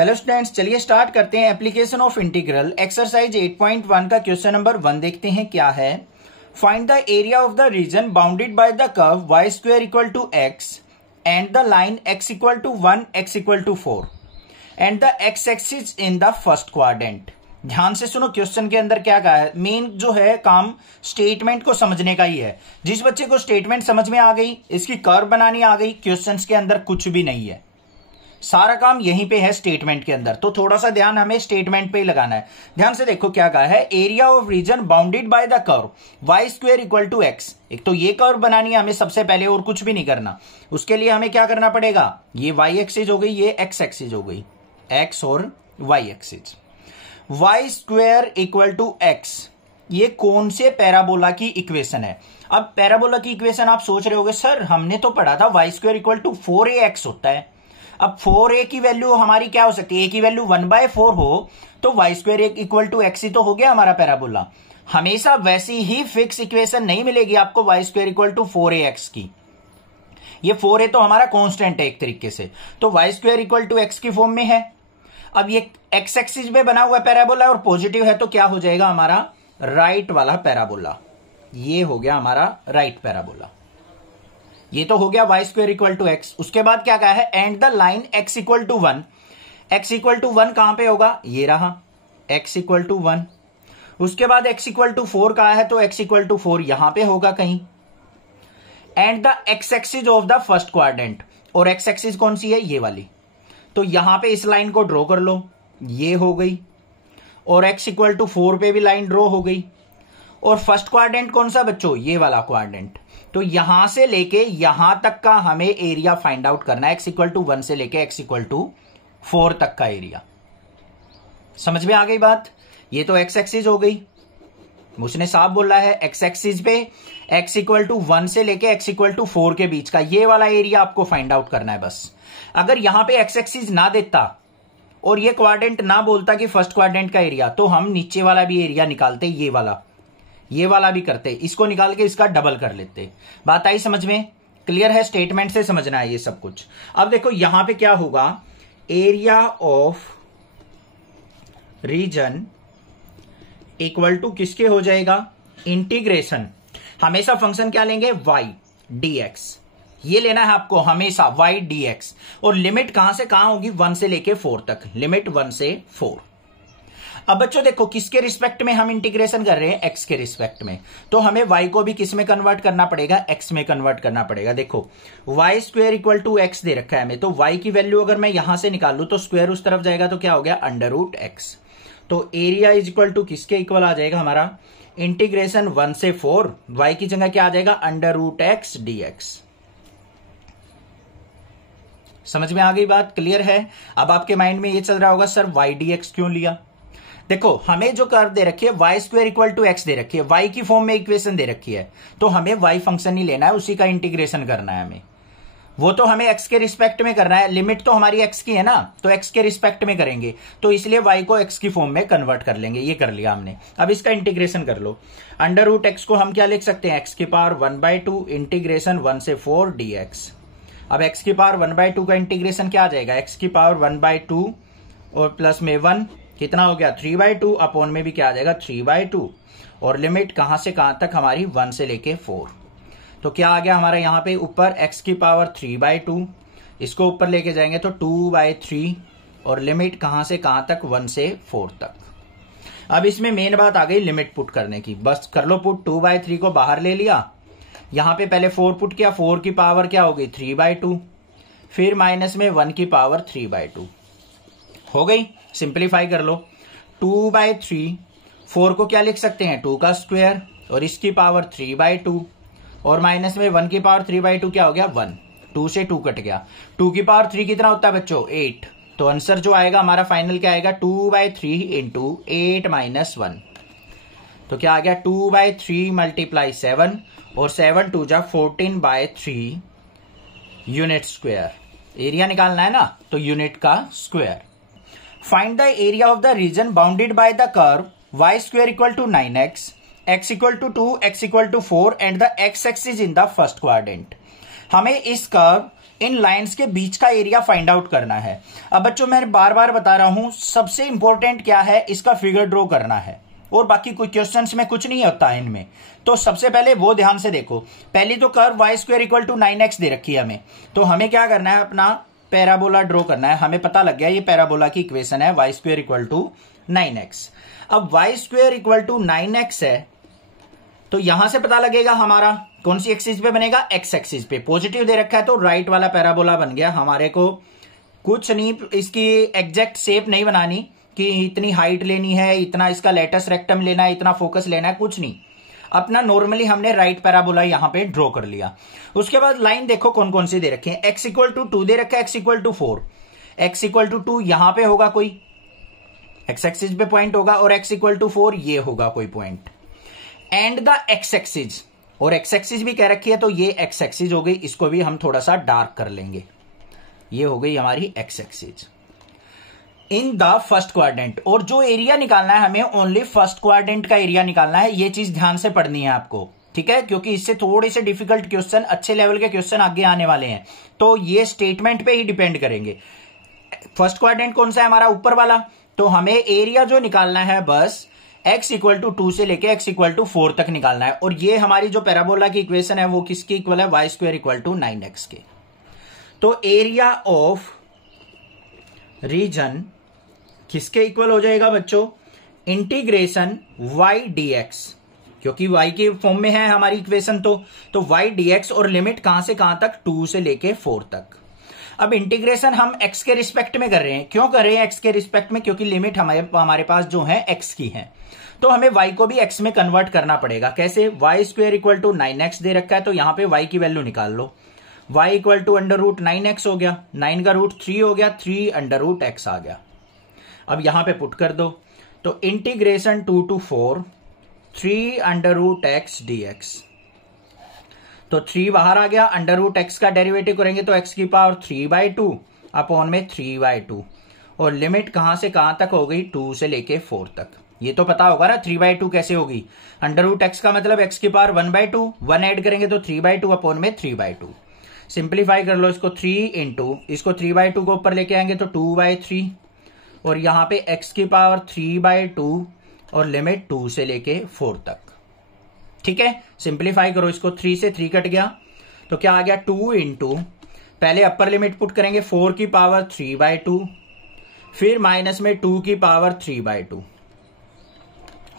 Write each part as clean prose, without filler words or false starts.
Hello students, चलिए start करते हैं। एप्लीकेशन ऑफ इंटीग्रल एक्सरसाइज 8.1 का क्वेश्चन नंबर 1 देखते हैं क्या है। Find the area of the region bounded by the curve y square equal to x and the line x equal to 1 x equal to 4 and the x axis in the first quadrant. ध्यान से सुनो, question के अंदर क्या कहा है। Main जो है काम स्टेटमेंट को समझने का ही है। जिस बच्चे को स्टेटमेंट समझ में आ गई, इसकी कर्व बनानी आ गई, क्वेश्चन के अंदर कुछ भी नहीं है। सारा काम यहीं पे है स्टेटमेंट के अंदर। तो थोड़ा सा ध्यान हमें स्टेटमेंट पे ही लगाना है। ध्यान से देखो क्या कहा है। Area of region bounded by the curve y square equal to x। एक तो ये कर्व बनानी है हमें सबसे पहले, और कुछ भी नहीं करना। उसके लिए हमें क्या करना पड़ेगा, ये y एक्सिस हो गई, ये x एक्सिस हो गई, x और y axis. y square equal to x, ये कौन से पैराबोला की इक्वेशन है। अब पैराबोला की इक्वेशन आप सोच रहे होगे, सर हमने तो पढ़ा था y square equal to 4ax होता है। अब 4a की वैल्यू हमारी क्या हो सकती है, a की वैल्यू 1/4 हो तो y square equal to x ही तो हो गया हमारा पैराबोला। हमेशा वैसी ही फिक्स इक्वेशन नहीं मिलेगी आपको y square equal to 4ax की। ये 4a तो हमारा कांस्टेंट है एक तरीके से, तो y square equal to x की फॉर्म में है। अब ये x एक्सिस में बना हुआ पैराबोला और पॉजिटिव है, तो क्या हो जाएगा हमारा राइट वाला पैराबोला। ये हो गया हमारा राइट पैराबोला। ये तो हो गया y square equal to x। उसके बाद क्या कहा है, and the line x equal to 1। x equal to 1 कहां पे होगा, ये रहा x इक्वल टू 1। उसके बाद x इक्वल टू 4 कहा है, तो x इक्वल टू 4 यहां पे होगा कहीं। And the x axis of the first quadrant, और x एक्सिस कौन सी है, ये वाली। तो यहां पे इस लाइन को ड्रॉ कर लो, ये हो गई। और x इक्वल टू 4 पे भी लाइन ड्रॉ हो गई। और फर्स्ट क्वाड्रेंट कौन सा बच्चों, ये वाला क्वाड्रेंट। तो यहां से लेके यहां तक का हमें एरिया फाइंड आउट करना है। x इक्वल टू 1 से लेके x इक्वल टू 4 तक का एरिया। समझ में आ गई बात। ये तो x एक्सिस हो गई, उसने साफ बोला है x एक्सिस पे x इक्वल टू 1 से लेके x इक्वल टू 4 के बीच का ये वाला एरिया आपको फाइंड आउट करना है बस। अगर यहां पे x एक्सिस ना देता और ये क्वाड्रेंट ना बोलता कि फर्स्ट क्वाड्रेंट का एरिया, तो हम नीचे वाला भी एरिया निकालते, ये वाला भी करते, इसको निकाल के इसका डबल कर लेते। बात आई समझ में, क्लियर है। स्टेटमेंट से समझना है ये सब कुछ। अब देखो यहां पे क्या होगा, area of region equal to किसके हो जाएगा, इंटीग्रेशन। हमेशा फंक्शन क्या लेंगे, y dx। ये लेना है आपको हमेशा, y dx। और लिमिट कहां से कहां होगी, 1 से लेके 4 तक, लिमिट 1 से 4। अब बच्चों देखो किसके रिस्पेक्ट में हम इंटीग्रेशन कर रहे हैं, x के रिस्पेक्ट में। तो हमें y को भी किस में कन्वर्ट करना पड़ेगा, x में कन्वर्ट करना पड़ेगा। देखो y square equal to x दे रखा है हमें, तो y की वैल्यू अगर मैं यहां से निकाल लूं तो स्क्वायर उस तरफ जाएगा, तो क्या हो गया अंडर रूट x। तो एरिया इज इक्वल टू किसके इक्वल आ जाएगा हमारा, इंटीग्रेशन 1 से 4, y की जगह क्या आ जाएगा, अंडर रूट x dx। समझ में आ गई बात, क्लियर है। अब आपके माइंड में ये चल रहा होगा, सर y dx क्यों लिया। देखो हमें जो कर्व दे रखी है y square equal to x दे रखी है, y की फॉर्म में इक्वेशन दे रखी है, तो हमें y फंक्शन ही लेना है, उसी का इंटीग्रेशन करना है हमें। वो तो हमें x के रिस्पेक्ट में करना है, लिमिट तो हमारी x की है ना, तो x के रिस्पेक्ट में करेंगे, तो इसलिए y को x की फॉर्म में कन्वर्ट कर लेंगे। ये कर लिया हमने। अब इसका इंटीग्रेशन कर लो। अंडर रूट x को हम क्या लिख सकते हैं, x की पावर 1/2 इंटीग्रेशन 1 से 4 dx। अब x की पावर 1/2 का इंटीग्रेशन क्या आ जाएगा, x की पावर 1/2 और प्लस में 1 कितना हो गया, 3/2 अपॉन में भी क्या आ जाएगा 3/2। और लिमिट कहां से कहां तक हमारी, 1 से लेके 4। तो क्या आ गया हमारा यहाँ पे ऊपर x की पावर 3/2, इसको ऊपर लेके जाएंगे तो 2/3, और लिमिट कहां से कहां तक, 1 से 4 तक। अब इसमें मेन बात आ गई लिमिट पुट करने की। बस कर लो पुट, 2/3 को बाहर ले लिया, यहां पे पहले 4 पुट किया, 4 की पावर क्या हो गई 3/2, फिर माइनस में 1 की पावर 3/2 हो गई। सिंप्लीफाई कर लो, 2/3, 4 को क्या लिख सकते हैं 2 का स्क्वायर, और इसकी पावर 3/2, और माइनस में 1 की पावर 3/2 क्या हो गया 1, 2 से 2 कट गया। 2 की पावर 3 कितना होता है बच्चों, 8। तो आंसर जो आएगा हमारा फाइनल क्या आएगा, 2/3 इंटू 8 माइनस 1। तो क्या आ गया 2/3 मल्टीप्लाई 7, और 7 2 जा 14/3 यूनिट स्क्वायर। एरिया निकालना है ना, तो यूनिट का square. Find the area of the region bounded by the curve y square equal to 9x, x equal to 2, x equal to 4 and the x axis in the first quadrant. हमें इस curve इन lines के बीच का area find out करना है। अब बच्चों मैं बार बार बता रहा हूं, सबसे इंपॉर्टेंट क्या है, इसका फिगर ड्रॉ करना है, और बाकी कोई क्वेश्चंस में कुछ नहीं होता है इनमें। तो सबसे पहले वो ध्यान से देखो, पहली तो curve y square equal to 9x दे रखी है हमें, तो हमें क्या करना है, अपना पैराबोला ड्रॉ करना है। हमें पता लग गया ये पैराबोला की इक्वेशन है, y square equal to 9x। अब Y square equal to 9x है, तो यहां से पता लगेगा हमारा कौन सी एक्सिस पे बनेगा, एक्स एक्सिस पे। पॉजिटिव दे रखा है तो राइट वाला पैराबोला बन गया। हमारे को कुछ नहीं, इसकी एग्जैक्ट शेप नहीं बनानी कि इतनी हाइट लेनी है, इतना इसका लेटस रेक्टम लेना है, इतना फोकस लेना है, कुछ नहीं। अपना नॉर्मली हमने राइट पैराबोला यहां पे ड्रॉ कर लिया। उसके बाद लाइन देखो कौन कौन सी दे रखी है, एक्स इक्वल टू 2 दे रखा है, x equal to 4। X equal to 2 यहां पे होगा कोई, एक्स एक्सिस पे पॉइंट होगा, और एक्स इक्वल टू 4 ये होगा कोई point. And the x axis, और एक्स एक्सिस भी कह रखी है तो ये एक्स एक्सिस हो गई, इसको भी हम थोड़ा सा डार्क कर लेंगे, ये हो गई हमारी x axis in the first quadrant. और जो एरिया निकालना है हमें, ओनली फर्स्ट क्वाड्रेंट का एरिया निकालना है। ये चीज ध्यान से पढ़नी है आपको, ठीक है, क्योंकि इससे थोड़े से डिफिकल्ट क्वेश्चन, अच्छे लेवल के क्वेश्चन आगे आने वाले हैं, तो ये स्टेटमेंट पे ही डिपेंड करेंगे। फर्स्ट क्वाड्रेंट कौन सा है हमारा, ऊपर वाला, तो हमें एरिया जो निकालना है बस x इक्वल टू 2 से लेके x इक्वल टू 4 तक निकालना है। और ये हमारी जो पैराबोला की इक्वेशन है वो किसकी इक्वल है, y square equal to 9x के। तो एरिया ऑफ रीजन किसके इक्वल हो जाएगा बच्चों, इंटीग्रेशन y dx, क्योंकि y के फॉर्म में है हमारी इक्वेशन, तो y dx, और लिमिट कहां से कहां तक, 2 से लेके 4 तक। अब इंटीग्रेशन हम x के रिस्पेक्ट में कर रहे हैं, क्यों कर रहे हैं x के रिस्पेक्ट में, क्योंकि लिमिट हमारे पास जो है x की है, तो हमें y को भी x में कन्वर्ट करना पड़ेगा। कैसे, y square equal to 9x दे रखा है, तो यहां पे y की वैल्यू निकाल लो, y equal to under root 9x हो गया, 9 का रूट 3 हो गया, 3 अंडर रूट x आ गया। अब यहां पे पुट कर दो, तो integration 2 to 4 3 under root x dx, तो 3 बाहर आ गया, अंडर रूट x का डेरिवेटिव करेंगे तो x की पावर 3/2 अपॉन में 3/2, और लिमिट कहां से कहां तक हो गई, 2 से लेके 4 तक। ये तो पता होगा ना 3/2 कैसे होगी, अंडर रूट x का मतलब x की पावर 1/2, 1 ऐड करेंगे तो 3/2 अपॉन में 3/2। सिंप्लीफाई कर लो इसको, 3 इंटू इसको 3/2 को ऊपर लेके आएंगे तो 2/3, और यहां पे x की पावर 3/2 और लिमिट 2 से लेके 4 तक। ठीक है, सिंप्लीफाई करो इसको, 3 से 3 कट गया, तो क्या आ गया, 2 इंटू पहले अपर लिमिट पुट करेंगे 4 की पावर 3/2, फिर माइनस में 2 की पावर 3/2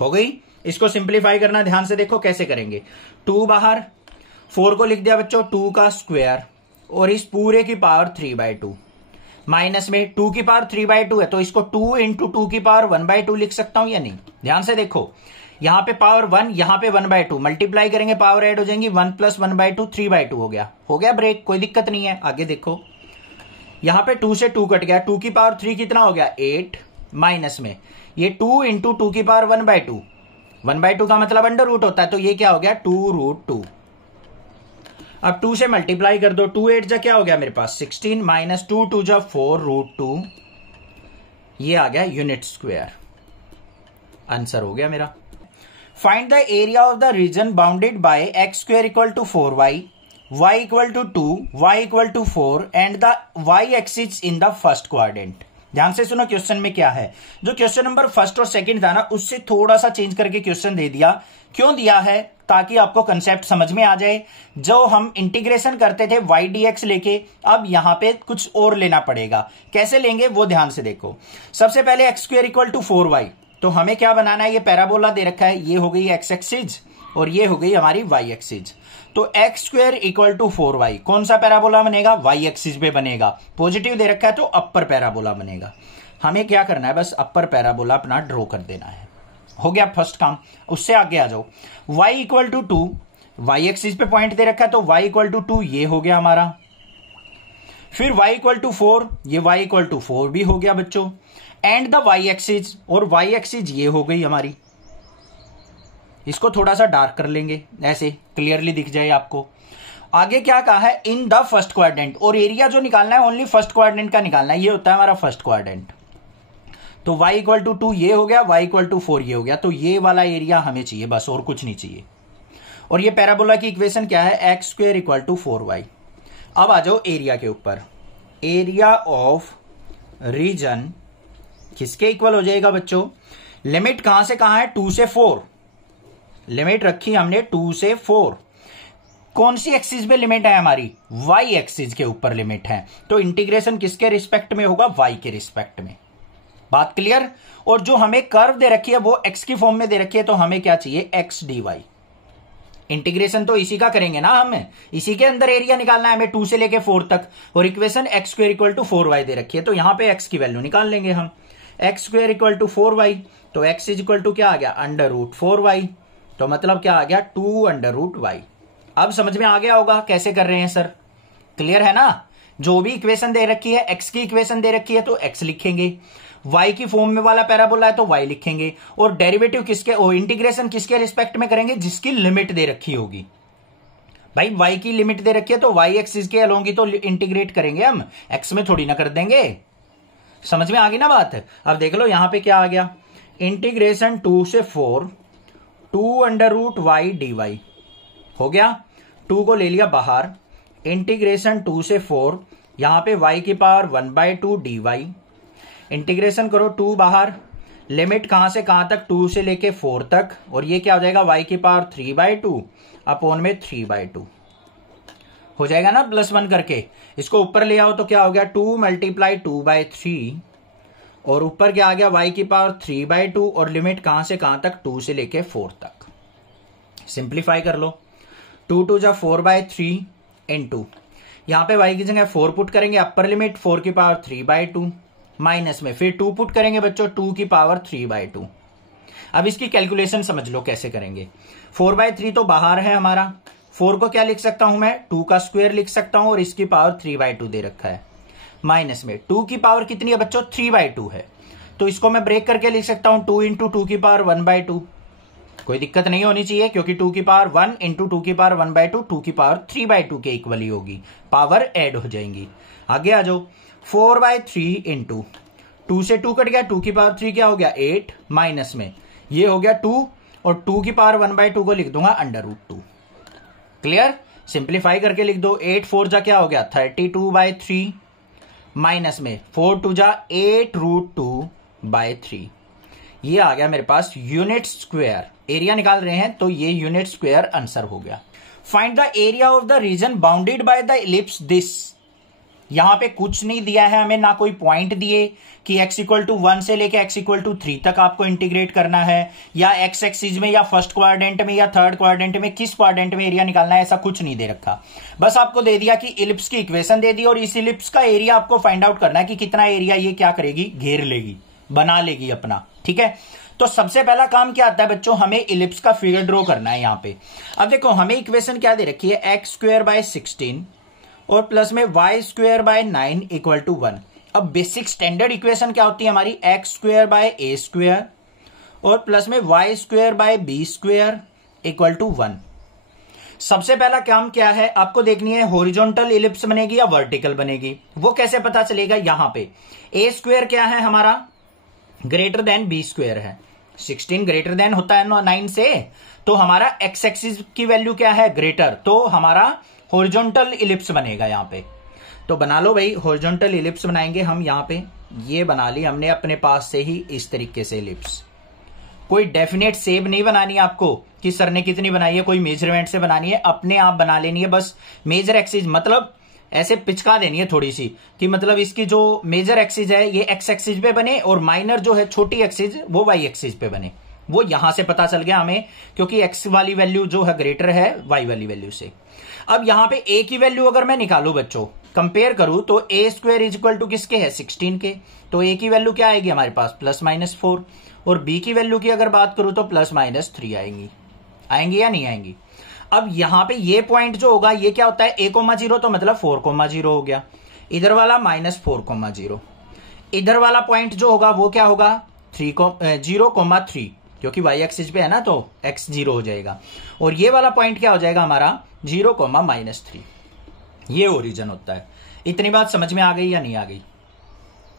हो गई। इसको सिंप्लीफाई करना ध्यान से देखो कैसे करेंगे, 2 बाहर, 4 को लिख दिया बच्चों 2 का स्क्वायर, और इस पूरे की पावर 3/2, माइनस में 2 की पावर 3/2 है, तो इसको 2 इंटू 2 की पावर 1/2 लिख सकता हूं या नहीं। ध्यान से देखो, यहां पे पावर 1, यहां पे 1/2, मल्टीप्लाई करेंगे पावर ऐड हो जाएंगी, 1 प्लस 1/2 3/2 हो गया ब्रेक, कोई दिक्कत नहीं है। आगे देखो, यहां पे 2 से 2 कट गया, 2 की पावर 3 कितना हो गया, 8, माइनस में ये 2 इंटू 2 की पावर 1/2, 1/2 का मतलब अंडर रूट होता है, तो ये क्या हो गया, 2√2। अब 2 से मल्टीप्लाई कर दो, 2 8 जा क्या हो गया मेरे पास 16, माइनस 2 2 जा 4√2, ये आ गया यूनिट स्क्वायर। आंसर हो गया मेरा। Find the area of the region bounded by x square equal to 4y, y equal to 2, y equal to 4 and the y axis in the first quadrant. ध्यान से सुनो question में क्या है, जो क्वेश्चन नंबर फर्स्ट और second था ना, उससे थोड़ा सा चेंज करके क्वेश्चन दे दिया। क्यों दिया है, ताकि आपको कंसेप्ट समझ में आ जाए। जो हम इंटीग्रेशन करते थे y dx लेके, अब यहां पे कुछ और लेना पड़ेगा। कैसे लेंगे वो ध्यान से देखो। सबसे पहले x square equal to 4y, तो हमें क्या बनाना है, ये पैराबोला दे रखा है, ये हो गई एक्स एक्सिस और ये हो गई हमारी वाई एक्सिस। तो x square equal to 4y कौन सा पैराबोला बनेगा, वाई एक्सिस पे बनेगा। पॉजिटिव दे रखा है तो अपर पैराबोला बनेगा। हमें क्या करना है, बस अपर पैराबोला अपना ड्रॉ कर देना है। हो गया फर्स्ट काम। उससे आगे आ जाओ, y equal to 2, y axis पे पॉइंट दे रखा है तो y इक्वल टू 2 ये हो गया हमारा। फिर y इक्वल टू 4, ये y इक्वल टू 4 भी हो गया बच्चों। एंड द y एक्सिस, और y एक्सिस ये हो गई हमारी। इसको थोड़ा सा डार्क कर लेंगे, ऐसे क्लियरली दिख जाए आपको। आगे क्या कहा है, इन द फर्स्ट क्वाड्रेंट, और एरिया जो निकालना है ओनली फर्स्ट क्वाड्रेंट का निकालना है, ये होता है हमारा फर्स्ट क्वाड्रेंट। तो y इक्वल टू 2 ये हो गया, y इक्वल टू 4 ये हो गया। तो ये वाला एरिया हमें चाहिए बस, और कुछ नहीं चाहिए। और ये पैराबोला की इक्वेशन क्या है, x square equal to 4y। अब आ जाओ एरिया के ऊपर। एरिया ऑफ रीजन किसके इक्वल हो जाएगा बच्चों? लिमिट कहां से कहां है? 2 से 4 लिमिट रखी हमने, 2 से 4। कौन सी एक्सिस पे लिमिट है हमारी? वाई एक्सिस के ऊपर लिमिट है, तो इंटीग्रेशन किसके रिस्पेक्ट में होगा? वाई के रिस्पेक्ट में। बात क्लियर? और जो हमें कर्व दे रखी है वो एक्स की फॉर्म में दे रखी है, तो हमें क्या चाहिए? X D Y. इंटीग्रेशन तो इसी का करेंगे ना, हमें इसी के अंदर एरिया निकालना है हमें 2 से लेके 4 तक। और equation x square equal to 4y दे रखी है, तो यहां पे एक्स की वैल्यू निकाल लेंगे हम। X square equal to 4y, तो एक्स इज इक्वल टू क्या आ गया? √4y। तो मतलब क्या आ गया? 2√y। अब समझ में आ गया होगा कैसे कर रहे हैं सर? क्लियर है ना? जो भी इक्वेशन दे रखी है, एक्स की इक्वेशन दे रखी है तो एक्स लिखेंगे, y की फॉर्म में वाला पैराबोला है तो y लिखेंगे, और डेरिवेटिव किसके, और इंटीग्रेशन किसके रिस्पेक्ट में करेंगे? जिसकी लिमिट दे रखी होगी। भाई y की लिमिट दे रखी है तो y एक्सिस के अलोंग ही तो इंटीग्रेट करेंगे हम, x में थोड़ी ना कर देंगे। समझ में आ गई ना बात? अब देख लो यहां पे क्या आ गया? इंटीग्रेशन 2 से 4 2√y dy हो गया। 2 को ले लिया बाहर, इंटीग्रेशन 2 से 4, यहां पे y की पावर 1/2 dy। इंटीग्रेशन करो 2 बाहर, लिमिट कहां से कहां तक? 2 से लेके 4 तक, और ये क्या हो जाएगा? y की पावर 3/2 अपॉन में 3/2 हो जाएगा ना, +1 करके। इसको ऊपर ले आओ तो क्या हो गया? 2 × 2/3, और ऊपर क्या आ गया? y की पावर 3/2, और लिमिट कहां से कहां तक? 2 से लेके 4 तक। सिंप्लीफाई कर लो, 2 × 2 = 4/3 इंटू, यहां पे y की जगह 4 पुट करेंगे, अपर लिमिट 4 की पावर 3/2, माइनस में फिर 2 पुट करेंगे बच्चों, 2 की पावर 3/2। अब इसकी कैलकुलेशन समझ लो कैसे करेंगे। 4/3 तो बाहर है हमारा, 4 को क्या लिख सकता हूं मैं? 2 का स्क्वायर लिख सकता हूं, और इसकी पावर 3/2 दे रखा है। माइनस में 2 की पावर कितनी है बच्चों? 3/2 है, तो इसको मैं ब्रेक करके लिख सकता हूं 2 × 2 की पावर 1/2। कोई दिक्कत नहीं होनी चाहिए, क्योंकि 2 की पावर 1 × 2 की पावर 1/2 2 की पावर 3/2 के इक्वल ही होगी, पावर ऐड हो जाएंगी। आगे आ जाओ, 4/3 इंटू 2 से 2 कट गया, 2 की पावर 3 क्या हो गया? 8, माइनस में ये हो गया 2, और 2 की पावर 1/2 को लिख दूंगा √2। क्लियर? सिंप्लीफाई करके लिख दो, 8 4 जा क्या हो गया? 32/3, माइनस में 4 2 जा 8√2/3। ये आ गया मेरे पास यूनिट स्क्वायर। एरिया निकाल रहे हैं तो ये यूनिट स्क्वायर आंसर हो गया। Find the area of the region bounded by the ellipse this. यहां पे कुछ नहीं दिया है हमें, ना कोई पॉइंट दिए कि x = 1 से लेके x = 3 तक आपको इंटीग्रेट करना है, या x एक्सिस में, या फर्स्ट क्वाड्रेंट में, या थर्ड क्वाड्रेंट में, किस क्वाड्रेंट में एरिया निकालना है, ऐसा कुछ नहीं दे रखा। बस आपको दे दिया कि इलिप्स की इक्वेशन दे दी, और इस इलिप्स का एरिया आपको फाइंड आउट करना है कि कितना एरिया ये क्या करेगी? घेर लेगी, बना लेगी अपना। ठीक है, तो सबसे पहला काम क्या आता है बच्चों? हमें इलिप्स का फिगर ड्रॉ करना है यहां पे। अब देखो हमें इक्वेशन क्या दे रखी है? x² / 16 और प्लस में y² / 9 = 1। अब बेसिक स्टैंडर्ड इक्वेशन क्या होती है हमारी? x² / a² और प्लस में y² / b² = 1। सबसे पहला काम क्या है? आपको देखनी है हॉरिजॉन्टल इलिप्स बनेगी या वर्टिकल बनेगी। वो कैसे पता चलेगा? यहां पे a² क्या है हमारा? ग्रेटर देन b² है। 16 ग्रेटर देन होता है 9 से, तो हमारा x एक्सिस की वैल्यू क्या है? ग्रेटर, तो हमारा हॉरिजॉन्टल इलिप्स बनेगा यहां पे। तो बना लो भाई, हॉरिजॉन्टल इलिप्स बनाएंगे हम यहां पे। ये बना ली हमने अपने पास से ही इस तरीके से इलिप्स। कोई डेफिनेट शेप नहीं बनानी है आपको कि सर ने कितनी बनाई है, कोई मेजरमेंट से बनानी है, अपने आप बना लेनी है। बस मेजर एक्सिस मतलब ऐसे पिचका देनी है थोड़ी सी, कि मतलब इसकी जो मेजर एक्सिस है ये एक्स एक्सिस पे बने, और माइनर जो है छोटी एक्सिस वो वाई एक्सिस पे बने। वो यहां से पता चल गया हमें, क्योंकि एक्स वाली वैल्यू जो है ग्रेटर है वाई वाली वैल्यू से। अब यहां पे ए की वैल्यू अगर मैं निकालू बच्चों, कंपेयर करूं, तो a² = किसके है? 16 के। तो a की वैल्यू क्या आएगी हमारे पास? +-4। और b की वैल्यू की अगर बात करूं तो +-3 आएंगी या नहीं आएंगी? अब यहां पे ये पॉइंट जो होगा ये क्या होता है? a,0 तो मतलब 4,0 हो गया, इधर वाला -4,0। इधर वाला पॉइंट जो होगा वो क्या होगा? 0,3, क्योंकि y एक्सिस पे है ना, तो x 0 हो जाएगा। और ये वाला पॉइंट क्या हो जाएगा हमारा? 0,-3। ये ओरिजिन होता है। इतनी बात समझ में आ गई या नहीं आ गई?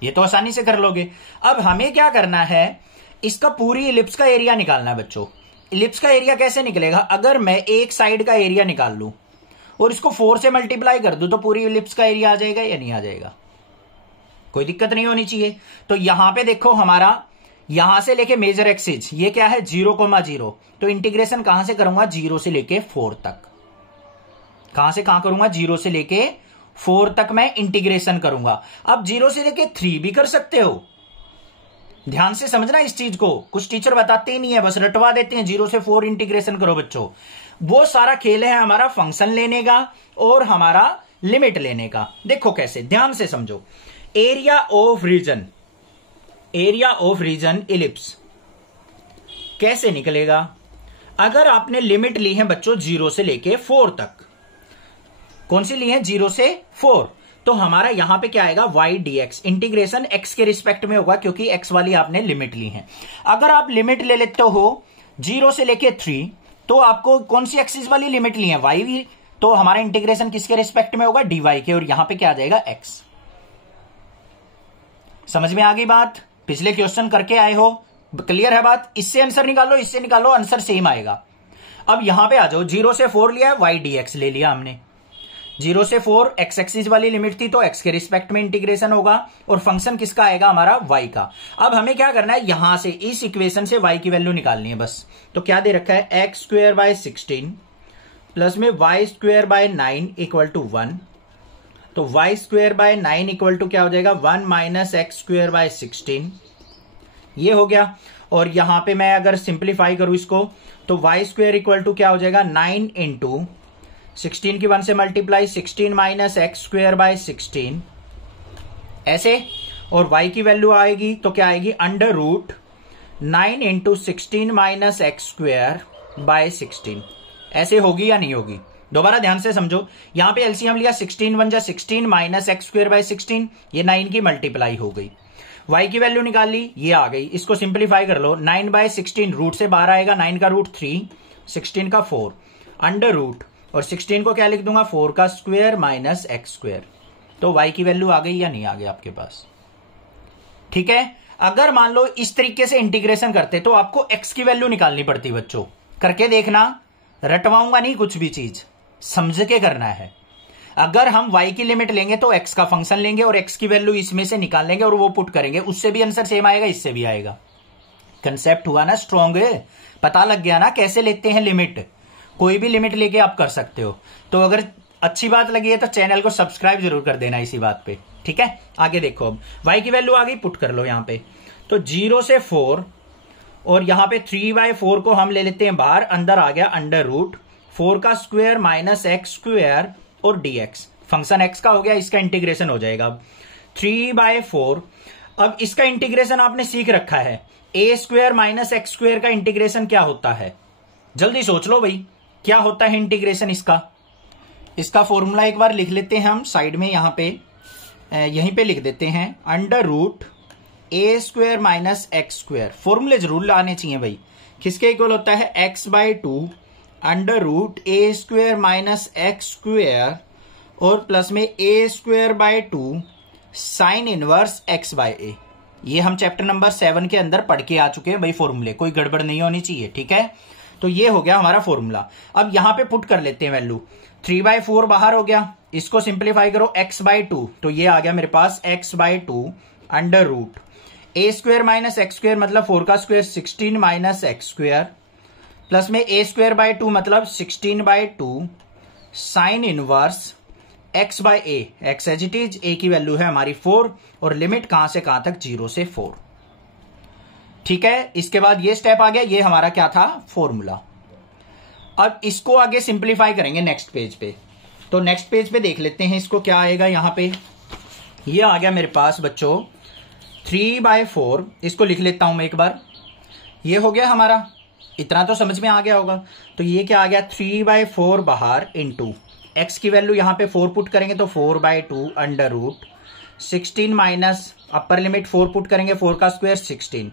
ये तो आसानी से कर लोगे। अब हमें क्या करना है? इसका पूरी इलिप्स का एरिया निकालना है बच्चों। इलिप्स का एरिया कैसे निकलेगा? अगर मैं एक साइड का एरिया निकाल लूं और इसको 4 से मल्टीप्लाई कर दूं तो पूरी इलिप्स का एरिया आ जाएगा या नहीं आ जाएगा? कोई दिक्कत नहीं होनी चाहिए। तो यहां पे देखो हमारा यहां से लेके मेजर एक्सिस ये क्या है 0,0, तो इंटीग्रेशन कहां से करूंगा 0 से लेके 4 तक। कहां से कहां करूंगा 0 से लेके 4 तक मैं इंटीग्रेशन करूंगा। अब 0 से लेके 3 भी कर सकते हो, ध्यान से समझना इस चीज को, कुछ टीचर बताते ही नहीं है, बस रटवा देते हैं 0 से 4 इंटीग्रेशन करो बच्चों। वो सारा खेल है हमारा फंक्शन लेने का और हमारा लिमिट लेने का। देखो कैसे, ध्यान से समझो। एरिया ऑफ रीजन इलिप्स कैसे निकलेगा? अगर आपने लिमिट ली है बच्चों 0 से लेके 4 तक, कौन सी ली है 0 से 4, तो हमारा यहां पे क्या आएगा y dx, इंटीग्रेशन x के रिस्पेक्ट में होगा क्योंकि x वाली आपने लिमिट ली है। अगर आप लिमिट ले लेते हो 0 से लेके 3, तो आपको कौन सी एक्सिस वाली लिमिट ली है y, तो हमारा इंटीग्रेशन किसके रिस्पेक्ट में होगा dy के, और यहां पे क्या आ जाएगा x। समझ में आ गई बात? पिछले क्वेश्चन करके आए हो, क्लियर है बात? इससे आंसर निकालो, इससे निकालो, आंसर सेम आएगा। अब यहां पे आ जाओ, 0 से 4 लिया y dx ले लिया हमने, 0 से 4 x एक्सिस वाली लिमिट थी तो x के रिस्पेक्ट में इंटीग्रेशन होगा, और फंक्शन किसका आएगा हमारा y का। अब हमें क्या करना है, यहां से इस इक्वेशन से y की वैल्यू निकालनी है बस। तो क्या दे रखा है x²/16 प्लस में y²/9 इक्वल टू 1, तो y²/9 इक्वल टू क्या हो जाएगा 1 - x²/16, ये हो गया। और यहां पे मैं अगर सिंप्लीफाई करूं इसको तो y² इक्वल टू क्या हो जाएगा 9 इंटू 16 की 1 से मल्टीप्लाई 16 - x²/16 ऐसे, और y की वैल्यू आएगी तो क्या आएगी √9 इंटू 16 - x²/16 ऐसे होगी या नहीं होगी? दोबारा ध्यान से समझो, यहां पे एलसीएम लिया 16 1 जा 16 - x²/16, ये 9 की मल्टीप्लाई हो गई। y की वैल्यू निकाल ली, ये आ गई। इसको सिंप्लीफाई कर लो, 9/16 रूट से 12 आएगा, 9 का रूट 3, 16 का 4, अंडर रूट, और 16 को क्या लिख दूंगा 4 का स्क्वायर माइनस x²। तो y की वैल्यू आ गई या नहीं आ गई आपके पास? ठीक है। अगर मान लो इस तरीके से इंटीग्रेशन करते तो आपको x की वैल्यू निकालनी पड़ती बच्चों, करके देखना, रटवाऊंगा नहीं कुछ भी चीज, समझ के करना है। अगर हम y की लिमिट लेंगे तो x का फंक्शन लेंगे और x की वैल्यू इसमें से निकाल लेंगे और वो पुट करेंगे, उससे भी आंसर सेम आएगा, इससे भी आएगा। कंसेप्ट हुआ ना स्ट्रॉन्ग, पता लग गया ना कैसे लेते हैं लिमिट। कोई भी लिमिट लेके आप कर सकते हो। तो अगर अच्छी बात लगी है तो चैनल को सब्सक्राइब जरूर कर देना इसी बात पे, ठीक है। आगे देखो, अब y की वैल्यू आ गई, पुट कर लो यहां पे। तो 0 से 4 और यहां पे 3/4 को हम ले लेते हैं बाहर, अंदर आ गया अंडर रूट 4 का स्क्वायर माइनस x² और dx, फंक्शन x का हो गया, इसका इंटीग्रेशन हो जाएगा 3/4। अब इसका इंटीग्रेशन आपने सीख रखा है, a² माइनस x² का इंटीग्रेशन क्या होता है, जल्दी सोच लो भाई, क्या होता है इंटीग्रेशन इसका फॉर्मूला एक बार लिख लेते हैं हम साइड में, यहां पे यहीं पे लिख देते हैं, under root a² minus x²। फॉर्मूले जरूर लाने चाहिए भाई, किसके इक्वल होता है x/2 under root a² minus x² और प्लस में a²/2 साइन इनवर्स x/a। ये हम चैप्टर नंबर 7 के अंदर पढ़ के आ चुके हैं भाई फॉर्मूले, कोई गड़बड़ नहीं होनी चाहिए, ठीक है। तो ये हो गया हमारा फॉर्मूला। अब यहां पे पुट कर लेते हैं वैल्यू, 3/4 बाहर हो गया, इसको सिंप्लीफाई करो x/2, तो ये आ गया मेरे पास x/2 under root a² minus x² मतलब 4 का स्क्वायर 16 माइनस x² प्लस में a²/2 मतलब 16/2 sine inverse x/a, x as it is, a की वैल्यू है हमारी 4 और लिमिट कहां से कहां तक 0 से 4, ठीक है। इसके बाद ये स्टेप आ गया, ये हमारा क्या था फॉर्मूला। अब इसको आगे सिंप्लीफाई करेंगे नेक्स्ट पेज पे, तो नेक्स्ट पेज पे देख लेते हैं इसको क्या आएगा। यहां पे ये आ गया मेरे पास बच्चों 3/4, इसको लिख लेता हूं मैं एक बार, ये हो गया हमारा, इतना तो समझ में आ गया होगा। तो ये क्या आ गया 3/4 बाहर इंटू x की वैल्यू यहां पे 4 पुट करेंगे तो 4/2 under root 16 minus upper limit 4 put करेंगे 4 का स्क्वायर 16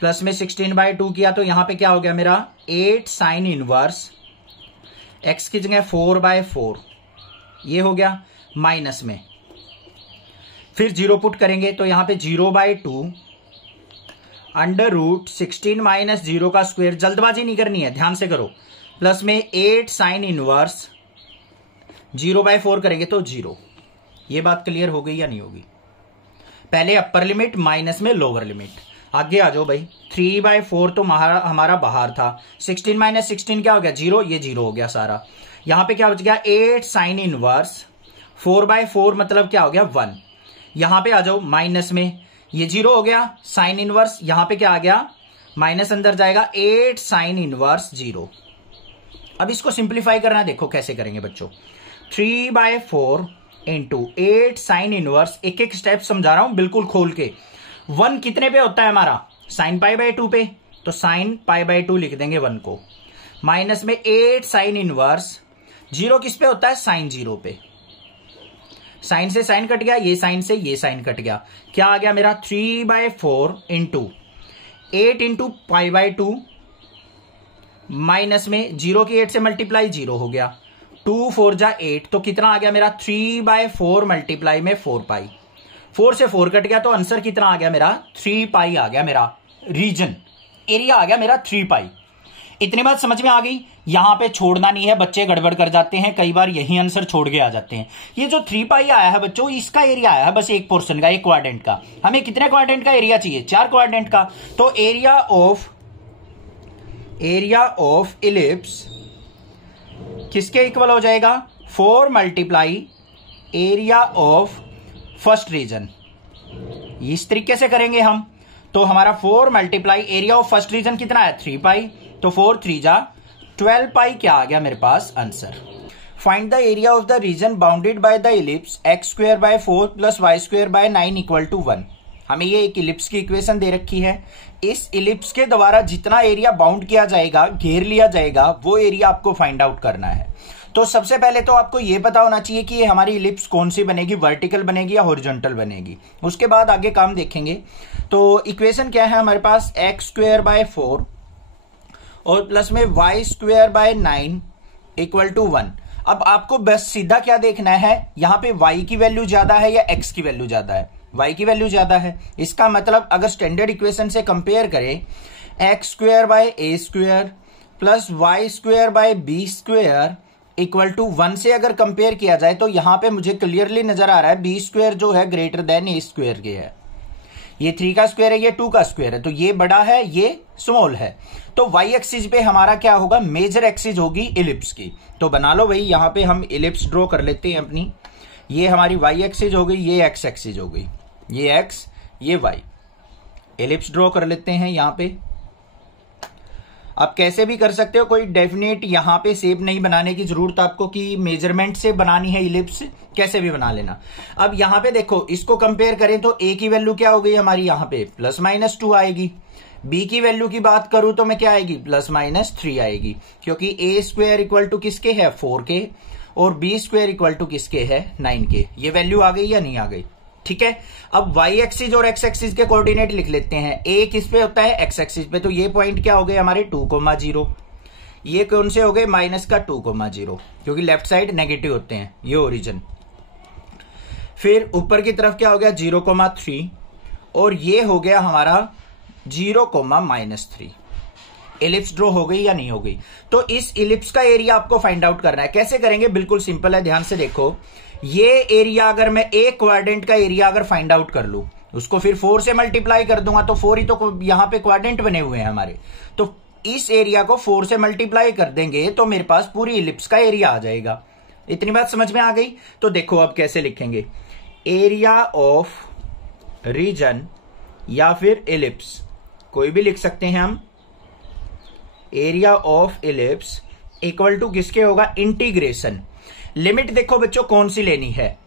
प्लस में 16/2 किया तो यहां पे क्या हो गया मेरा 8 साइन इनवर्स x की जगह 4/4, ये हो गया माइनस में, फिर 0 पुट करेंगे तो यहां पे 0/2 अंडर रूट 16 माइनस 0 का स्क्वायर, जल्दबाजी नहीं करनी है, ध्यान से करो, प्लस में 8 साइन इनवर्स 0/4 करेंगे तो 0। ये बात क्लियर हो गई या नहीं होगी? पहले अपर लिमिट माइनस में लोअर लिमिट। आगे आ जाओ भाई। 3/4 तो हमारा बाहर था। 16 माइनस 16 क्या हो गया? 0। ये 0 हो गया सारा। यहां पे क्या बच गया? 8 साइन इनवर्स 4/4 मतलब क्या हो गया? 1। यहां पे आ जाओ माइनस में, ये 0 हो गया। साइन इनवर्स यहां पे क्या आ गया? माइनस अंदर जाएगा, 8 साइन इनवर्स 0। अब इसको सिंप्लीफाई करना, देखो कैसे करेंगे बच्चों। 3/4 इंटू 8 साइन इनवर्स, एक एक स्टेप समझा रहा हूं बिल्कुल खोल के। 1 कितने पे होता है हमारा? साइन π/2 पे, तो साइन π/2 लिख देंगे 1 को। माइनस में 8 साइन इनवर्स 0 किस पे होता है? साइन 0 पे। साइन से साइन कट गया, ये साइन से ये साइन कट गया। क्या आ गया मेरा? 3/4 इंटू 8 इंटू π/2 माइनस में 0 की 8 से मल्टीप्लाई 0 हो गया। 2 4 जा 8, तो कितना आ गया मेरा? 3/4 मल्टीप्लाई में 4π। 4 से 4 कट गया, तो आंसर कितना आ गया मेरा? 3π आ गया मेरा। रीजन एरिया आ गया मेरा 3π। इतनी बात समझ में आ गई? यहां पे छोड़ना नहीं है, बच्चे गड़बड़ कर जाते हैं कई बार, यही आंसर छोड़ के आ जाते हैं। ये जो 3π आया है बच्चों, इसका एरिया आया है बस एक पोर्शन का, एक क्वाड्रेंट का। हमें कितने क्वाड्रेंट का एरिया चाहिए? 4 क्वाड्रेंट का। तो एरिया ऑफ इलिप्स किसके इक्वल हो जाएगा? 4 multiply area of first region. इस तरीके से करेंगे हम, तो हमारा 4 multiply area of first region कितना है? 3π। तो 4 3 जा 12π क्या आ गया मेरे पास answer. Find the area of the region bounded by the ellipse x²/4 + y²/9 = 1। हमें ये एक इलिप्स की इक्वेशन दे रखी है। इस इलिप्स के द्वारा जितना एरिया बाउंड किया जाएगा, घेर लिया जाएगा, वो एरिया आपको फाइंड आउट करना है। तो सबसे पहले तो आपको ये पता होना चाहिए कि ये हमारी इलिप्स कौन सी बनेगी, वर्टिकल बनेगी या हॉरिजॉन्टल बनेगी। उसके बाद आगे काम देखेंगे। तो इक्वेशन क्या है हमारे पास? x²/4 और प्लस में y²/9 = 1। अब आपको बस सीधा क्या देखना है, यहां पे y की वैल्यू ज्यादा है या x की वैल्यू ज्यादा है? y की वैल्यू ज्यादा है। इसका मतलब अगर स्टैंडर्ड इक्वेशन से कंपेयर करें, x²/a² प्लस y²/b² = 1 से अगर कंपेयर किया जाए, तो यहां पे मुझे क्लियरली नजर आ रहा है b² जो है ग्रेटर देन a² के है। ये 3 का स्क्वायर है, ये 2 का स्क्वायर है, तो ये बड़ा है, ये स्मॉल है। तो y एक्सिस पे हमारा क्या होगा? मेजर एक्सिस होगी इलिप्स की। तो बना लो भाई, यहां पे हम इलिप्स ड्रॉ कर लेते हैं अपनी। ये हमारी y एक्सिस हो गई, ये x एक्सिस हो गई, ये x ये y। इलिप्स ड्रॉ कर लेते हैं यहां पे। आप कैसे भी कर सकते हो, कोई डेफिनेट यहां पे शेप नहीं बनाने की जरूरत आपको कि मेजरमेंट से बनानी है इलिप्स, कैसे भी बना लेना। अब यहां पे देखो, इसको कंपेयर करें तो a की वैल्यू क्या हो गई हमारी? यहां पे +-2 आएगी। b की वैल्यू की बात करूं तो मैं क्या आएगी? +-3 आएगी, क्योंकि a² = किसके है? 4 के, और b² = किसके है? 9 के। ये वैल्यू आ गई या नहीं आ गई? ठीक है। अब y एक्सिस और x एक्सिस के कोऑर्डिनेट लिख लेते हैं। a किस पे होता है? x एक्सिस पे। तो ये पॉइंट क्या हो गए हमारे? 2,0। ये कौन से हो गए? -2,0, क्योंकि लेफ्ट साइड नेगेटिव होते हैं, ये ओरिजिन। फिर ऊपर की तरफ क्या हो गया? 0,3, और ये हो गया हमारा 0,-3। इलिप्स ड्रॉ हो गई या नहीं हो गई? तो इस इलिप्स का एरिया आपको फाइंड आउट करना है। कैसे करेंगे? बिल्कुल सिंपल है, ध्यान से देखो। ये एरिया अगर मैं एक क्वाड्रेंट का एरिया अगर फाइंड आउट कर लूं, उसको फिर 4 से मल्टीप्लाई कर दूंगा, तो 4 ही तो यहां पे क्वाड्रेंट बने हुए हैं हमारे। तो इस एरिया को 4 से मल्टीप्लाई कर देंगे तो मेरे पास पूरी इलिप्स का एरिया आ जाएगा। इतनी बात समझ में आ गई? तो देखो अब कैसे लिखेंगे। एरिया ऑफ रीजन या फिर इलिप्स, कोई भी लिख सकते हैं हम। Area of ellipse equal to किसके होगा? इंटीग्रेशन। लिमिट देखो बच्चों कौन सी लेनी है।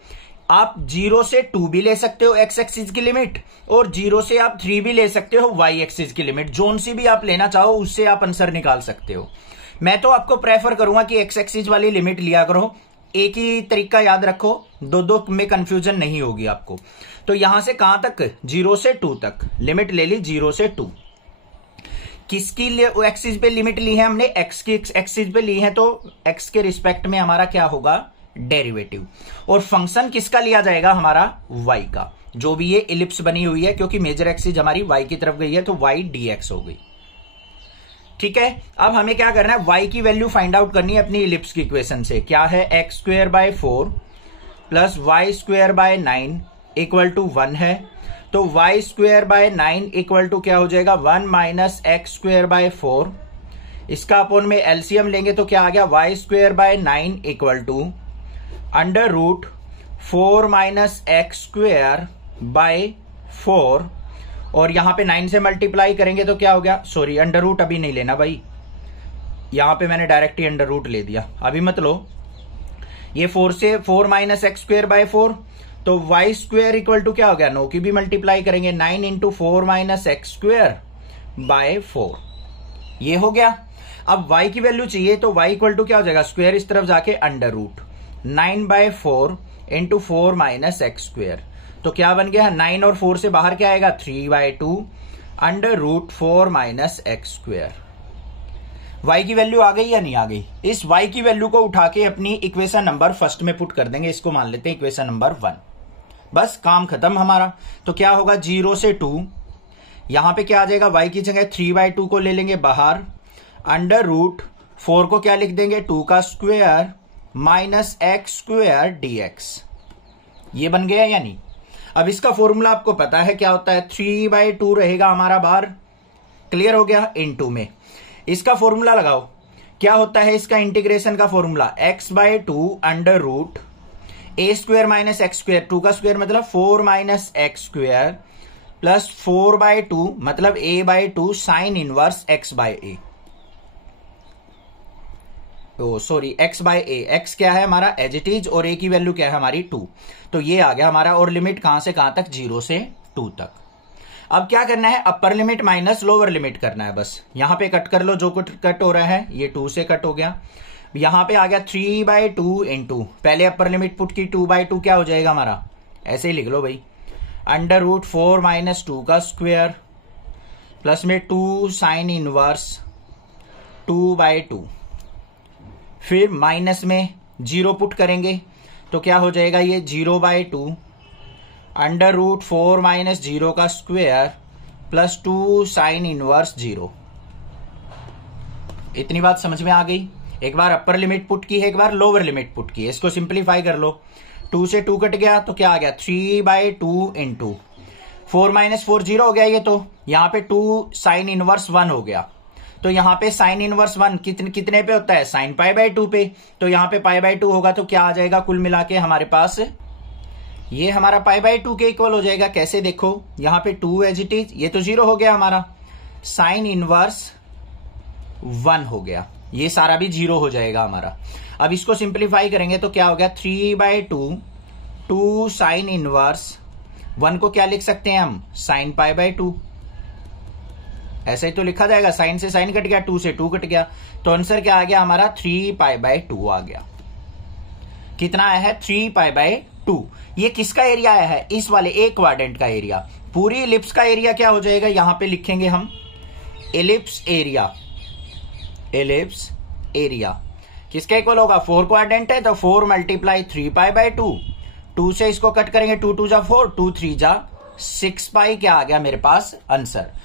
आप 0 से 2 भी ले सकते हो x एक्सिस की लिमिट, और 0 से आप 3 भी ले सकते हो y एक्सिस की लिमिट। जोन सी भी आप लेना चाहो उससे आप आंसर निकाल सकते हो। मैं तो आपको प्रेफर करूंगा कि x एक्सिस वाली लिमिट लिया करो। एक ही तरीका याद रखो, दो में कंफ्यूजन नहीं होगी आपको। तो यहां से कहां तक? 0 से 2 तक लिमिट ले ली, 0 से 2। किसकी एक्सिस पे लिमिट ली है हमने? x की एक्सिस पे ली है, तो x के रिस्पेक्ट में हमारा क्या होगा? डेरिवेटिव। और फंक्शन किसका लिया जाएगा? हमारा y का। जो भी ये इलिप्स बनी हुई है, क्योंकि मेजर एक्सिस हमारी y की तरफ गई है, तो y dx हो गई। ठीक है, अब हमें क्या करना है, y की वैल्यू फाइंड आउट करनी है अपनी इलिप्स की इक्वेशन से। क्या है, x square by 4 plus y square by 9 equal to 1 है। तो y square by 9 equal to क्या हो जाएगा, 1 माइनस एक्स स्क्वेयर बाय 4। इसका अपोन में एलसीएम लेंगे तो क्या आ गया, y square by 9 equal to under root 4 minus x square by 4, और यहां पे 9 से मल्टीप्लाई करेंगे तो क्या हो गया, सॉरी अंडर रूट अभी नहीं लेना भाई, यहां पे मैंने डायरेक्ट ही अंडर रूट ले दिया, अभी मत लो। ये 4 से 4 माइनस एक्स स्क्वेयर बाय 4, तो वाई स्क्वेयर इक्वल टू क्या हो गया, 9 की भी मल्टीप्लाई करेंगे, 9 into 4 minus x square by 4, ये हो गया। अब y की वैल्यू चाहिए तो y इक्वल टू क्या हो जाएगा, स्क्वेयर इस तरफ जाके under root 9 by 4 into 4 minus x square, तो क्या बन गया, 9 और 4 से बाहर क्या आएगा, 3 by 2 under root 4 minus x square. y की वैल्यू आ गई या नहीं आ गई। इस y की वैल्यू को उठा के अपनी इक्वेशन नंबर फर्स्ट में पुट कर देंगे, इसको मान लेते हैं इक्वेशन नंबर 1। बस काम खत्म हमारा। तो क्या होगा, 0 से 2, यहां पे क्या आ जाएगा, y की जगह 3 बाय 2 को ले लेंगे बाहर, अंडर रूट 4 को क्या लिख देंगे, 2 का square minus x square dx। ये बन गया या नहीं। अब इसका फॉर्मूला आपको पता है क्या होता है, 3 बाय 2 रहेगा हमारा बाहर, क्लियर हो गया, इनटू में इसका फॉर्मूला लगाओ। क्या होता है इसका इंटीग्रेशन का formula, x by 2 under root a square minus x square, 2 का स्क्वेयर मतलब 4 minus x square plus 4 by 2 मतलब a by 2 sine inverse x by a, sorry x by a, x क्या है हमारा एज इट इज, और a की value क्या है हमारी 2, तो ये आ गया हमारा। और लिमिट कहां से कहां तक, 0 से 2 तक। अब क्या करना है, upper limit minus lower limit करना है, बस यहां पे कट कर लो, जो कुछ कट हो रहा है ये 2 से कट हो गया। यहां पे आ गया 3 बाय 2 इंटू, पहले अपर लिमिट पुट की, 2 बाय 2 क्या हो जाएगा हमारा, ऐसे ही लिख लो भाई, अंडर रूट 4 माइनस 2 का स्क्वेयर प्लस में 2 साइन इनवर्स 2 बाय 2, फिर माइनस में 0 पुट करेंगे तो क्या हो जाएगा, ये 0 बाय 2 अंडर रूट 4 माइनस 0 का स्क्वेयर प्लस 2 साइन इनवर्स 0। इतनी बात समझ में आ गई। एक बार अपर लिमिट पुट की है, एक बार लोअर लिमिट पुट की है, इसको सिंप्लीफाई कर लो। 2 से 2 कट गया तो क्या आ गया, 3 बाय 2 इंटू 4 माइनस 4 0 हो गया ये, तो यहां पे 2 साइन इनवर्स 1 हो गया, तो यहां पे साइन इनवर्स 1 कितने पे होता है, साइन पाई बाय 2 पे, तो यहां पे पाई बाय 2 होगा, तो क्या आ जाएगा कुल मिला के हमारे पास, ये हमारा पाई बाय 2 के इक्वल हो जाएगा। कैसे देखो, यहां पे 2 एज इट इज, ये तो 0 हो गया हमारा, साइन इनवर्स 1 हो गया, ये सारा भी 0 हो जाएगा हमारा। अब इसको सिंप्लीफाई करेंगे तो क्या हो गया, 3 बाय 2 2 साइन इनवर्स 1 को क्या लिख सकते हैं हम, साइन पाई बाय 2, ऐसे ही तो लिखा जाएगा, साइन से साइन कट गया, 2 से 2 कट गया, तो आंसर क्या आ गया हमारा, 3 पाई बाय 2 आ गया। कितना आया है, 3 पाई बाय 2। ये किसका एरिया आया है, इस वाले एक क्वाड्रेंट का एरिया। पूरी इलिप्स का एरिया क्या हो जाएगा, यहां पे लिखेंगे हम इलिप्स एरिया, इलिप्स एरिया किसका इक्वल होगा, 4 क्वाड्रेंट है तो 4 मल्टीप्लाई 3 पाई बाय 2, 2 से इसको कट करेंगे, 2 2 जा 4, 2 3 जा 6 पाई, क्या आ गया मेरे पास answer.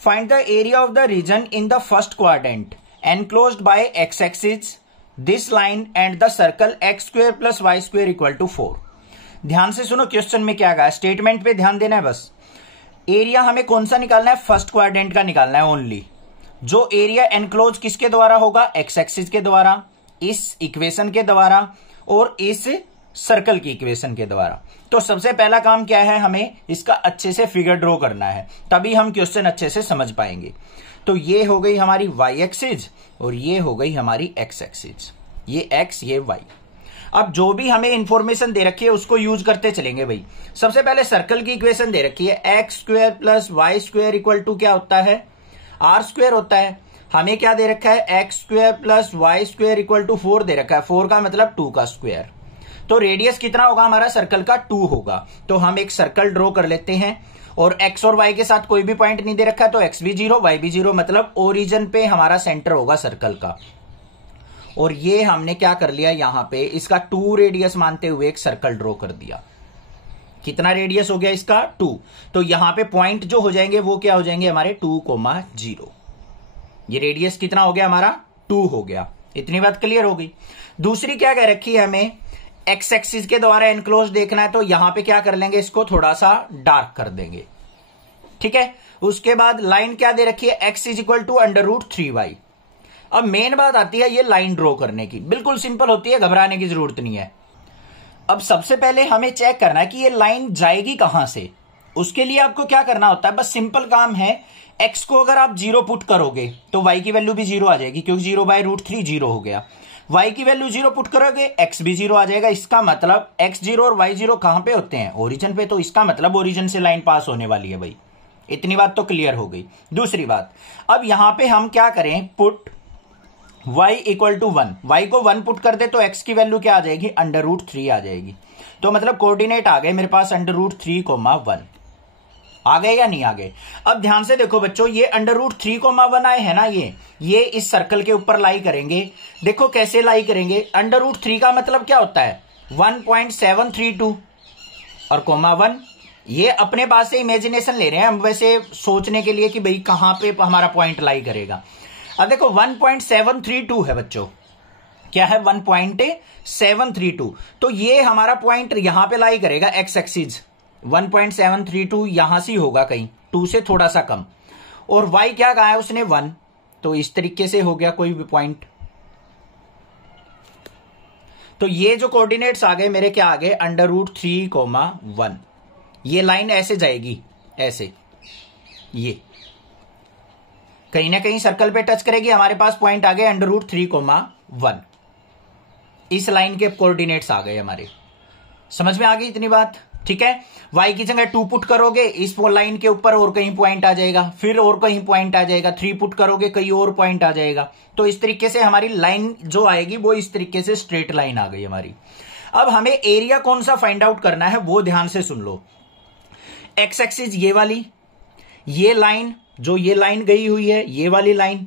Find the area of the region in the first quadrant enclosed by x-axis, this line and the circle x square plus y square equal to 4। ध्यान से सुनो, क्वेश्चन में क्या कहा, स्टेटमेंट पे ध्यान देना है बस। एरिया हमें कौन सा निकालना है, फर्स्ट क्वाड्रेंट का निकालना है ओनली। जो एरिया एनक्लोज किसके द्वारा होगा, एक्स एक्सिस के द्वारा, इस इक्वेशन के द्वारा और इस सर्कल की इक्वेशन के द्वारा। तो सबसे पहला काम क्या है, हमें इसका अच्छे से फिगर ड्रॉ करना है, तभी हम क्वेश्चन अच्छे से समझ पाएंगे। तो ये हो गई हमारी वाई एक्सिस और ये हो गई हमारी एक्स एक्सिस, ये एक्स ये वाई। अब जो भी हमें इंफॉर्मेशन दे रखी है उसको यूज करते चलेंगे भाई। सबसे पहले सर्कल की इक्वेशन दे रखी है, x square plus y square equal to क्या होता है, आर स्क्वेयर होता है। हमें क्या दे रखा है, x square plus y square equal to 4 दे रखा है, 4 का मतलब 2 का स्क्वेयर। तो रेडियस कितना होगा हमारा सर्कल का, 2 होगा। तो हम एक सर्कल ड्रॉ कर लेते हैं, और x और y के साथ कोई भी पॉइंट नहीं दे रखा है, तो x भी 0 y भी 0, मतलब ओरिजिन पे हमारा सेंटर होगा सर्कल का। और ये हमने क्या कर लिया, यहां पे इसका 2 रेडियस मानते हुए एक सर्कल ड्रॉ कर दिया। कितना रेडियस हो गया इसका, 2। तो यहां पे पॉइंट जो हो जाएंगे वो क्या हो जाएंगे हमारे 2, 0। ये रेडियस कितना हो गया हमारा 2 हो गया। इतनी बात क्लियर हो गई। दूसरी क्या कह रखी है, हमें एक्स एक्सिस के द्वारा एनक्लोज देखना है, तो यहां पे क्या कर लेंगे, इसको थोड़ा सा डार्क कर देंगे। ठीक है, उसके बाद लाइन क्या दे रखी है, x is equal to √3y। अब मेन बात आती है ये लाइन ड्रॉ करने की, बिल्कुल सिंपल होती है, घबराने की जरूरत नहीं है। अब सबसे पहले हमें चेक करना है कि ये लाइन जाएगी कहां से। उसके लिए आपको क्या करना होता है, बस सिंपल काम है, x को अगर आप 0 पुट करोगे तो y की वैल्यू भी 0 आ जाएगी, क्योंकि 0/√3 0 हो गया। y की वैल्यू 0 पुट करोगे x भी 0 आ जाएगा। इसका मतलब x0 और y0 कहां पे होते हैं, ओरिजिन पे, तो इसका मतलब ओरिजिन से लाइन पास होने वाली है भाई। इतनी बात तो क्लियर हो गई। दूसरी बात, अब यहां पे हम क्या करें, put y equal to 1, y को 1 पुट कर दे तो x की वैल्यू क्या आ जाएगी, √3 आ जाएगी। तो मतलब कोऑर्डिनेट आ गए मेरे पास √3,1 आ गए या नहीं आ गए। अब ध्यान से देखो बच्चों, ये √3,1 आए हैं ना, ये इस सर्कल के ऊपर लाई करेंगे। देखो कैसे लाई करेंगे, √3 का मतलब क्या होता है 1.732 और ,1। ये अपने पास से इमेजिनेशन ले रहे हैं हम वैसे सोचने के लिए कि भाई कहां पे हमारा पॉइंट लाई करेगा। अब देखो 1.732 है बच्चों, क्या है 1.732, तो ये हमारा पॉइंट यहां पे लाई करेगा एक्स एक्सिस। 1.732 यहां से होगा कहीं 2 से थोड़ा सा कम, और y क्या कहा है उसने 1, तो इस तरीके से हो गया कोई भी पॉइंट। तो ये जो कोऑर्डिनेट्स आ गए मेरे, क्या आ गए √3,1। ये लाइन ऐसे जाएगी, ऐसे, ये कहीं ना कहीं सर्कल पे टच करेगी, हमारे पास पॉइंट आ गए √3,1। इस लाइन के कोऑर्डिनेट्स आ गए हमारे, समझ में आ गई इतनी बात। ठीक है, y की जगह 2 पुट करोगे, इस लाइन के ऊपर और कहीं पॉइंट आ जाएगा, फिर और कहीं पॉइंट आ जाएगा, 3 पुट करोगे कहीं और पॉइंट आ जाएगा। तो इस तरीके से हमारी लाइन जो आएगी वो इस तरीके से स्ट्रेट लाइन आ गई हमारी। अब हमें एरिया कौन सा फाइंड आउट करना है वो ध्यान से सुन लो। एक्स एक्सिस ये वाली, ये लाइन जो ये लाइन गई हुई है, ये वाली लाइन,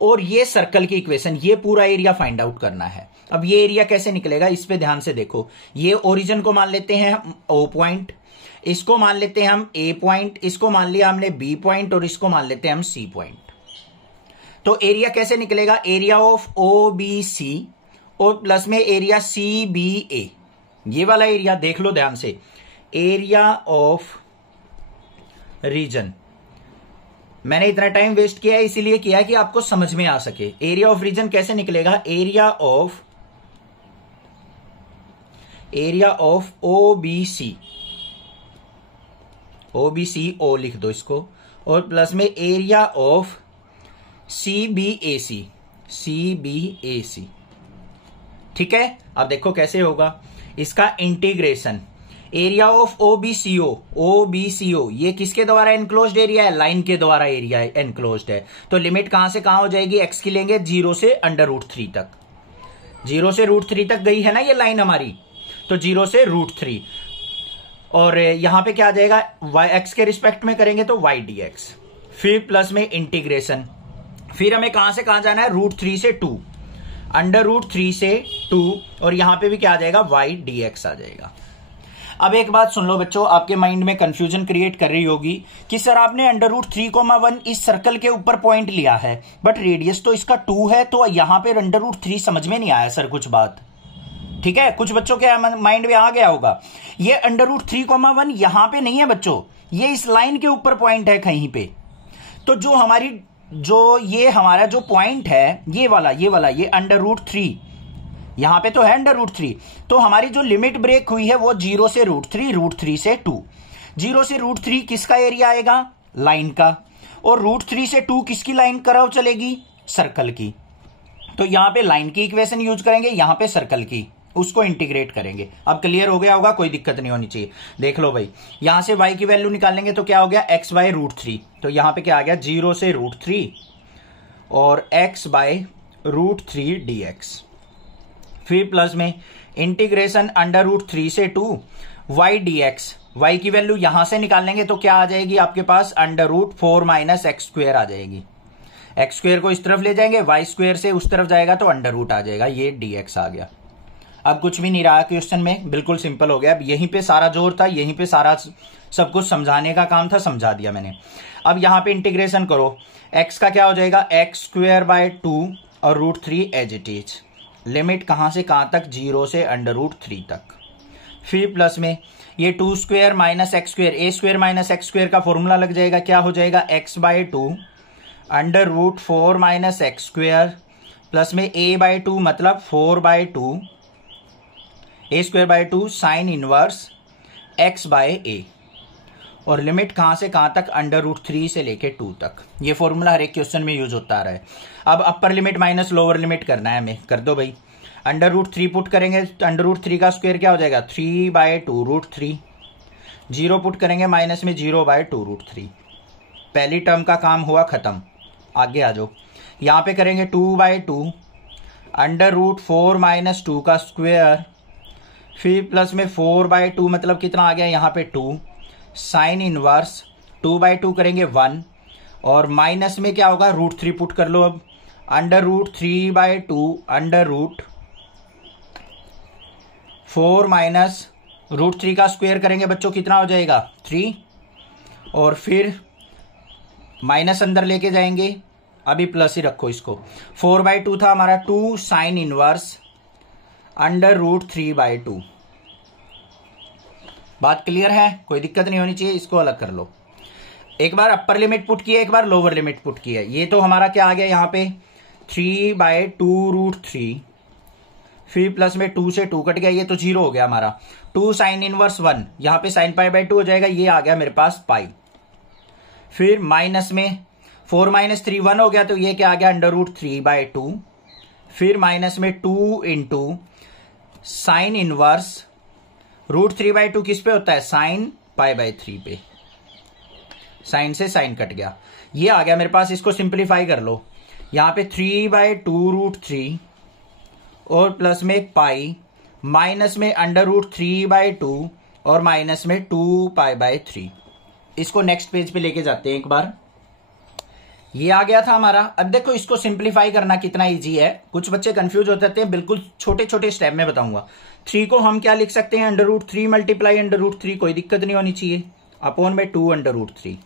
और ये सर्कल की इक्वेशन, ये पूरा एरिया फाइंड आउट करना है। अब ये एरिया कैसे निकलेगा, इस पे ध्यान से देखो। ये ओरिजिन को मान लेते हैं हम O पॉइंट, इसको मान लेते हैं हम A पॉइंट, इसको मान लिया हमने B पॉइंट, और इसको मान लेते हैं हम C पॉइंट। तो एरिया कैसे निकलेगा, एरिया ऑफ OBC और प्लस में एरिया CBA, ये वाला एरिया देख लो ध्यान से, एरिया ऑफ रीजन। मैंने इतना टाइम वेस्ट किया है इसीलिए किया है कि आपको समझ में आ सके। एरिया ऑफ रीजन कैसे निकलेगा, एरिया ऑफ OBC, O लिख दो इसको, और प्लस में एरिया ऑफ CBAC। ठीक है, अब देखो कैसे होगा इसका इंटीग्रेशन। एरिया ऑफ OBCO, ये किसके द्वारा एनक्लोज्ड एरिया है, लाइन के द्वारा एरिया एनक्लोज्ड है। तो लिमिट कहां से कहां हो जाएगी, x की लेंगे 0 से √3 तक, 0 से √3 तक गई है ना ये लाइन हमारी, तो 0 से √3, और यहां पे क्या आ जाएगा, x के रिस्पेक्ट में करेंगे तो y dx, फिर प्लस में इंटीग्रेशन, फिर हमें कहां से कहां जाना है, √3 से 2, √3 से 2, और यहां पे भी क्या आ जाएगा, y dx आ जाएगा। अब एक बात सुन लो बच्चों, आपके माइंड में कंफ्यूजन क्रिएट कर रही होगी कि सर आपने √3,1 इस सर्कल के ऊपर पॉइंट लिया है, बट रेडियस तो इसका 2 है, तो यहां पे √3 समझ में नहीं आया सर कुछ बात। ठीक है, कुछ बच्चों के माइंड में आ गया होगा। ये √3,1 यहां पे नहीं है बच्चों, ये इस लाइन के ऊपर पॉइंट है कहीं पे। तो ये हमारा जो पॉइंट है, ये वाला ये √3, यहां पे तो है √3, तो हमारी जो लिमिट ब्रेक हुई है वो 0 से √3 से 2। 0 से √3 किसका एरिया आएगा, लाइन का, और √3 से 2 किसकी लाइन कर्व चलेगी, सर्कल की। तो यहां पे लाइन की इक्वेशन यूज करेंगे, यहां पे सर्कल की, उसको इंटीग्रेट करेंगे। अब क्लियर हो गया होगा, कोई दिक्कत नहीं होनी चाहिए। देख लो भाई, यहां से y की वैल्यू निकालेंगे तो क्या हो गया, x/√3, तो यहां पे क्या आ गया, 0 से √3 और x/√3 dx, फिर प्लस में इंटीग्रेशन √3 से 2 y dx, y की वैल्यू यहां से निकालेंगे तो क्या आ जाएगी आपके पास, √4 - x² आ जाएगी। x² को इस तरफ ले जाएंगे, y² से उस तरफ जाएगा तो √ आ जाएगा, ये dx आ गया। अब कुछ भी नहीं रहा क्वेश्चन में, बिल्कुल सिंपल हो गया। अब यहीं पे सारा जोर था, यहीं पे सारा सब कुछ समझाने का काम था, समझा दिया मैंने। अब यहां पे इंटीग्रेशन करो, x का क्या हो जाएगा x² 2 और √3 एज इट इज। लिमिट कहां से कहां तक, 0 से √3 तक। फिर प्लस में ये 2² - x², a² - x² का फॉर्मूला लग जाएगा, क्या हो जाएगा x/2 √4 - x² प्लस में a/2 मतलब 4/2 a²/2 साइन इनवर्स x/a। और लिमिट कहां से कहां तक, √3 से लेके 2 तक। ये फॉर्मूला हर एक क्वेश्चन में यूज होता रहा है। अब upper limit minus lower limit करना है हमें, कर दो भाई। √3 पुट करेंगे, √3 का स्क्वायर क्या हो जाएगा 3/2 √3। 0 पुट करेंगे, माइनस में 0/2 √3। पहली टर्म का काम हुआ खत्म। आगे आ जाओ, यहां पे करेंगे 2/2 √4 - 2 का स्क्वायर, फिर प्लस में 4/2 मतलब कितना आ गया यहाँ पे 2 साइन इनवर्स 2/2 करेंगे 1 और माइनस में क्या होगा √3 पुट कर लो। अब √3/2 √4 माइनस √3 का स्क्वायर करेंगे बच्चों, कितना हो जाएगा 3 और फिर माइनस अंदर लेके जाएंगे, अभी प्लस ही रखो इसको। 4/2 था हमारा 2 साइन इनवर्स √3/2। बात क्लियर है, कोई दिक्कत नहीं होनी चाहिए। इसको अलग कर लो, एक बार अपर लिमिट पुट किया, एक बार लोअर लिमिट पुट किया। ये तो हमारा क्या आ गया यहाँ पे 3/2 √3, फिर प्लस में 2 से 2 कट गया, ये तो 0 हो गया हमारा। 2 साइन इनवर्स 1, यहाँ पे साइन π/2 हो जाएगा, ये आ गया मेरे पास पाई। फिर माइनस में 4 - 3 1 हो गया, तो ये क्या आ गया √3/2। फिर माइनस में 2 इंटू साइन इनवर्स √3/2 किस पे होता है साइन π/3 पे, साइन से साइन कट गया, ये आ गया मेरे पास। इसको सिंप्लीफाई कर लो, यहां पे 3/2 √3 और प्लस में पाई, माइनस में √3/2 और माइनस में 2π/3। इसको नेक्स्ट पेज पे लेके जाते हैं एक बार। ये आ गया था हमारा। अब देखो इसको सिंप्लीफाई करना कितना इजी है। कुछ बच्चे कंफ्यूज हो जाते हैं, बिल्कुल छोटे छोटे स्टेप में बताऊंगा। 3 को हम क्या लिख सकते हैं √3 मल्टीप्लाई √3, कोई दिक्कत नहीं होनी चाहिए, अपॉन में 2 √3,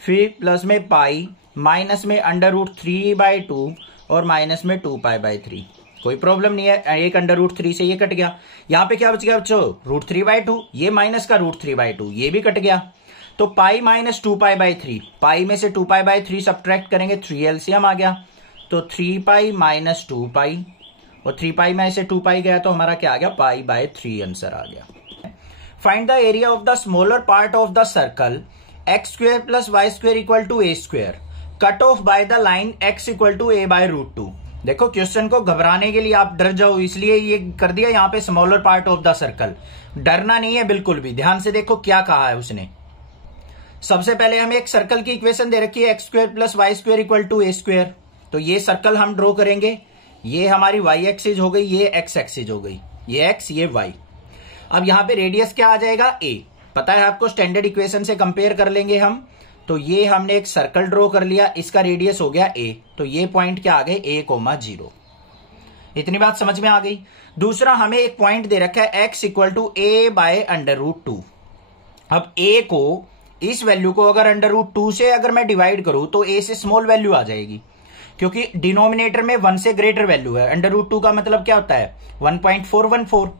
फिर प्लस में पाई, माइनस में √3/2 और माइनस में 2π/3, कोई प्रॉब्लम नहीं है। एक √3 से ये कट गया, यहां पे क्या बच गया बच्चों √3/2, ये माइनस का √3/2 ये भी कट गया, तो पाई माइनस 2π/3, पाई में से 2π/3 सब्ट्रैक्ट करेंगे, 3 एलसीएम आ गया, तो 3π माइनस 2π और 3π में से 2π गया, तो हमारा क्या आ गया π/3 आंसर आ गया। Find the area of the smaller part of the circle x² + y² = a², cut off by the line x = a/√2। देखो क्वेश्चन को घबराने के लिए आप डर जाओ, इसलिए ये कर दिया यहाँ पे smaller part of the circle. डरना नहीं है बिल्कुल भी, ध्यान से देखो क्या कहा है उसने। सबसे पहले हमें एक सर्कल की इक्वेशन दे रखी है x² + y² = a², तो ये सर्कल हम ड्रॉ करेंगे। ये हमारी y एक्सिस हो गई, ये x एक्सिस हो गई, ये x ये y। अब यहां पे रेडियस क्या आ जाएगा a, पता है आपको, स्टैंडर्ड इक्वेशन से कंपेयर कर लेंगे हम। तो ये हमने एक सर्कल ड्रॉ कर लिया, इसका रेडियस हो गया a, तो ये पॉइंट क्या आ गए a, 0। इतनी बात समझ में आ गई। दूसरा हमें एक पॉइंट दे रखा है x = a/√2। अब a को, इस वैल्यू को अगर √2 से अगर मैं डिवाइड करूं तो a से स्मॉल वैल्यू आ जाएगी, क्योंकि डिनोमिनेटर में 1 से ग्रेटर वैल्यू है। √2 का मतलब क्या होता है 1.414।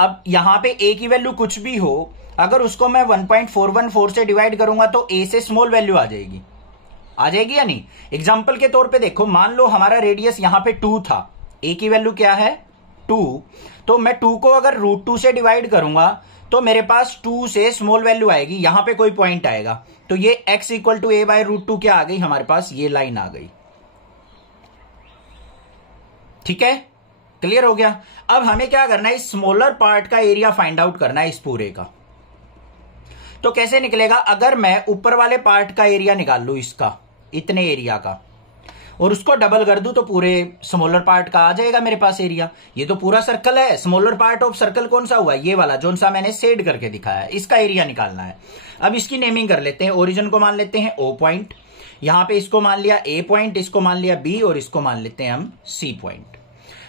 अब यहां पे a की वैल्यू कुछ भी हो, अगर उसको मैं 1.414 से डिवाइड करूंगा तो a से स्मॉल वैल्यू आ जाएगी या नहीं। एग्जाम्पल के तौर पे देखो, मान लो हमारा रेडियस यहां पे 2 था, a की वैल्यू क्या है 2, तो मैं 2 को अगर √2 से डिवाइड करूंगा तो मेरे पास 2 से स्मॉल वैल्यू आएगी, यहां पे कोई पॉइंट आएगा, तो ये x = a/√2 क्या आ गई हमारे पास, ये लाइन आ गई। ठीक है, क्लियर हो गया। अब हमें क्या करना है, इस स्मॉलर पार्ट का एरिया फाइंड आउट करना है इस पूरे का। तो कैसे निकलेगा, अगर मैं ऊपर वाले पार्ट का एरिया निकाल लू, इसका इतने एरिया का, और उसको डबल कर दूं तो पूरे स्मॉलर पार्ट का आ जाएगा मेरे पास एरिया। ये तो पूरा सर्कल है, स्मॉलर पार्ट ऑफ सर्कल कौन सा हुआ, ये वाला जो सा मैंने शेड करके दिखाया है, इसका एरिया निकालना है। अब इसकी नेमिंग कर लेते हैं, ओरिजिन को मान लेते हैं O पॉइंट, यहां पे इसको मान लिया A पॉइंट, इसको मान लिया B और इसको मान लेते हैं हम C पॉइंट।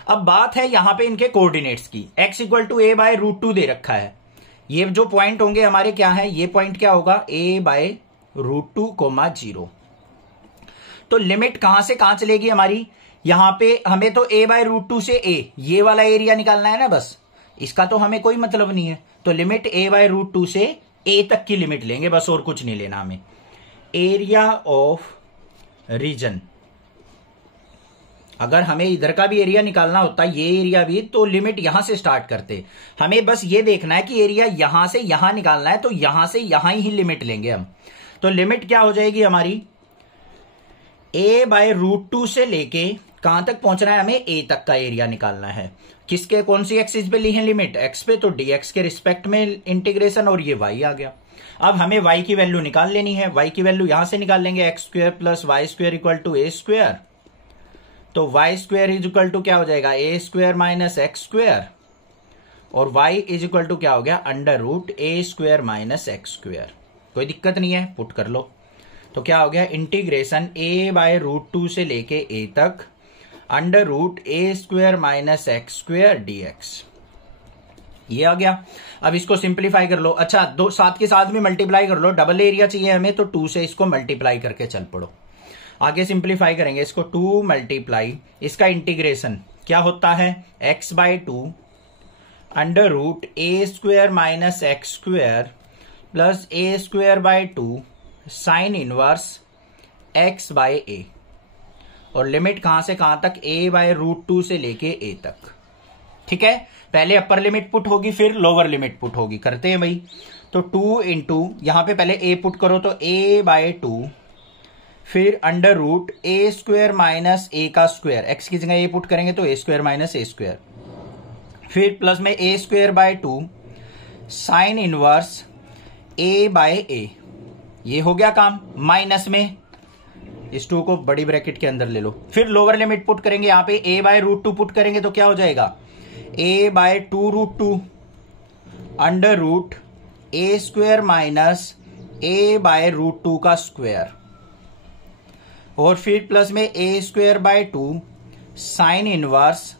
अब बात है यहां पे इनके कोऑर्डिनेट्स की, x = a/√2 दे रखा है, ये जो पॉइंट होंगे हमारे क्या है, ये पॉइंट क्या होगा, a/√2, 0। तो लिमिट कहां से कहां चलेगी हमारी, यहां पे हमें तो a/√2 से a ये वाला एरिया निकालना है ना, बस इसका तो हमें कोई मतलब नहीं है। तो लिमिट a/√2 से a तक की लिमिट लेंगे बस, और कुछ नहीं लेना हमें। एरिया ऑफ रीजन, अगर हमें इधर का भी एरिया निकालना होता, ये एरिया भी, तो लिमिट यहां से स्टार्ट करते। हमें बस ये देखना है कि एरिया यहां से यहां निकालना है, तो यहां से यहां ही लिमिट लेंगे हम। तो लिमिट क्या हो जाएगी हमारी, a/√2 से लेके कहां तक पहुंचना है हमें, a तक का एरिया निकालना है। किसके, कौन सी एक्सिस पे ली है लिमिट, x पे, तो dx के रिस्पेक्ट में इंटीग्रेशन, और ये y आ गया। अब हमें y की वैल्यू निकाल लेनी है। y की वैल्यू यहां से निकाल लेंगे, x² + y² = a²। तो y² इज क्या हो जाएगा, a² - x², और y इज क्या हो गया, √a² - x²। कोई दिक्कत नहीं है, पुट कर लो। तो क्या हो गया, इंटीग्रेशन a/√2 से लेके a तक √a² - x² dx, ये आ गया। अब इसको सिंप्लीफाई कर लो। अच्छा, दो साथ के साथ में मल्टीप्लाई कर लो, डबल एरिया चाहिए हमें, तो 2 से इसको मल्टीप्लाई करके चल पड़ो। आगे सिंप्लीफाई करेंगे इसको, 2 मल्टीप्लाई, इसका इंटीग्रेशन क्या होता है, x/2 √a² - x² plus a²/2 sign inverse x/a, और लिमिट कहां से कहां तक, a/√2 से लेके a तक। ठीक है, पहले अपर लिमिट पुट होगी, फिर लोअर लिमिट पुट होगी। करते हैं भाई। तो 2 इंटू, यहां पे पहले a पुट करो, तो a/2, फिर √a² - a², x की जगह a पुट करेंगे तो a² - a², फिर प्लस में a²/2 साइन इनवर्स a/a, ये हो गया काम। माइनस में इस 2 को बड़ी ब्रैकेट के अंदर ले लो, फिर लोअर लिमिट पुट करेंगे, यहां पे a/√2 पुट करेंगे तो क्या हो जाएगा, a/2√2 √a² - a/√2 का स्क्वायर, और फिर प्लस में a²/2 साइन इनवर्स,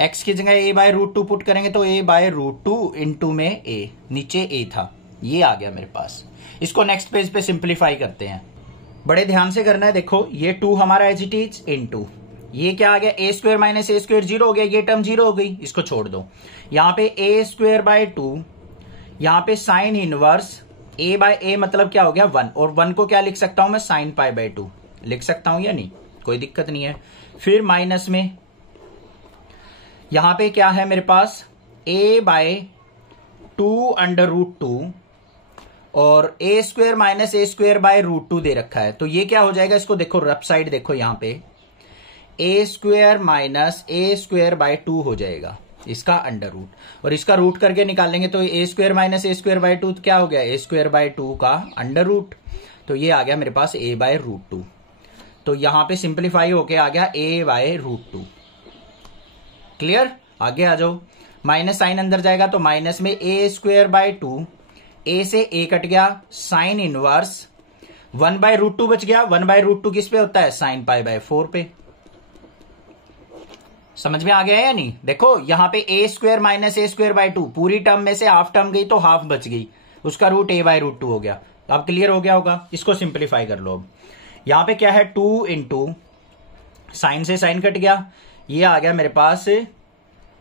x की जगह a/√2 पुट करेंगे तो a/√2 इंटू में a, नीचे a था, ये आ गया मेरे पास। इसको नेक्स्ट पेज पे सिंप्लीफाई करते हैं, बड़े ध्यान से करना है। देखो ये 2 हमारा एज इट इज इंटू ये क्या आ गया, a² - a² 0 हो गया, ये टर्म 0 हो गई, इसको छोड़ दो। यहां पे a²/2, यहां पे साइन इनवर्स a/a मतलब क्या हो गया, 1, और 1 को क्या लिख सकता हूं मैं, sin π/2 लिख सकता हूं या नहीं, कोई दिक्कत नहीं है। फिर माइनस में यहां पे क्या है मेरे पास, a/2 √2 और a² - a²/√2 दे रखा है, तो ये क्या हो जाएगा, इसको देखो रफ साइड देखो, यहां पे a² - a²/2 हो जाएगा, इसका अंडर रूट, और इसका रूट करके निकालेंगे तो a² - a²/2 क्या हो गया, a²/2 का अंडर रूट, तो ये आ गया मेरे पास a/√2। तो यहां पे सिंप्लीफाई होके आ गया a/√2। क्लियर, आगे आ जाओ। माइनस साइन अंदर जाएगा तो माइनस में a²/2, a से a कट गया, साइन इनवर्स 1/√2 बच गया। 1/√2 किस पे होता है, sin π/4 पे। समझ में आ गया है या नहीं, देखो यहां पे a² - a²/2 पूरी टर्म में से हाफ टर्म गई तो हाफ बच गई, उसका रूट a/√2 हो गया। अब क्लियर हो गया होगा, इसको सिंप्लीफाई कर लो। अब यहां पे क्या है, 2 इंटू साइन से साइन कट गया, ये आ गया मेरे पास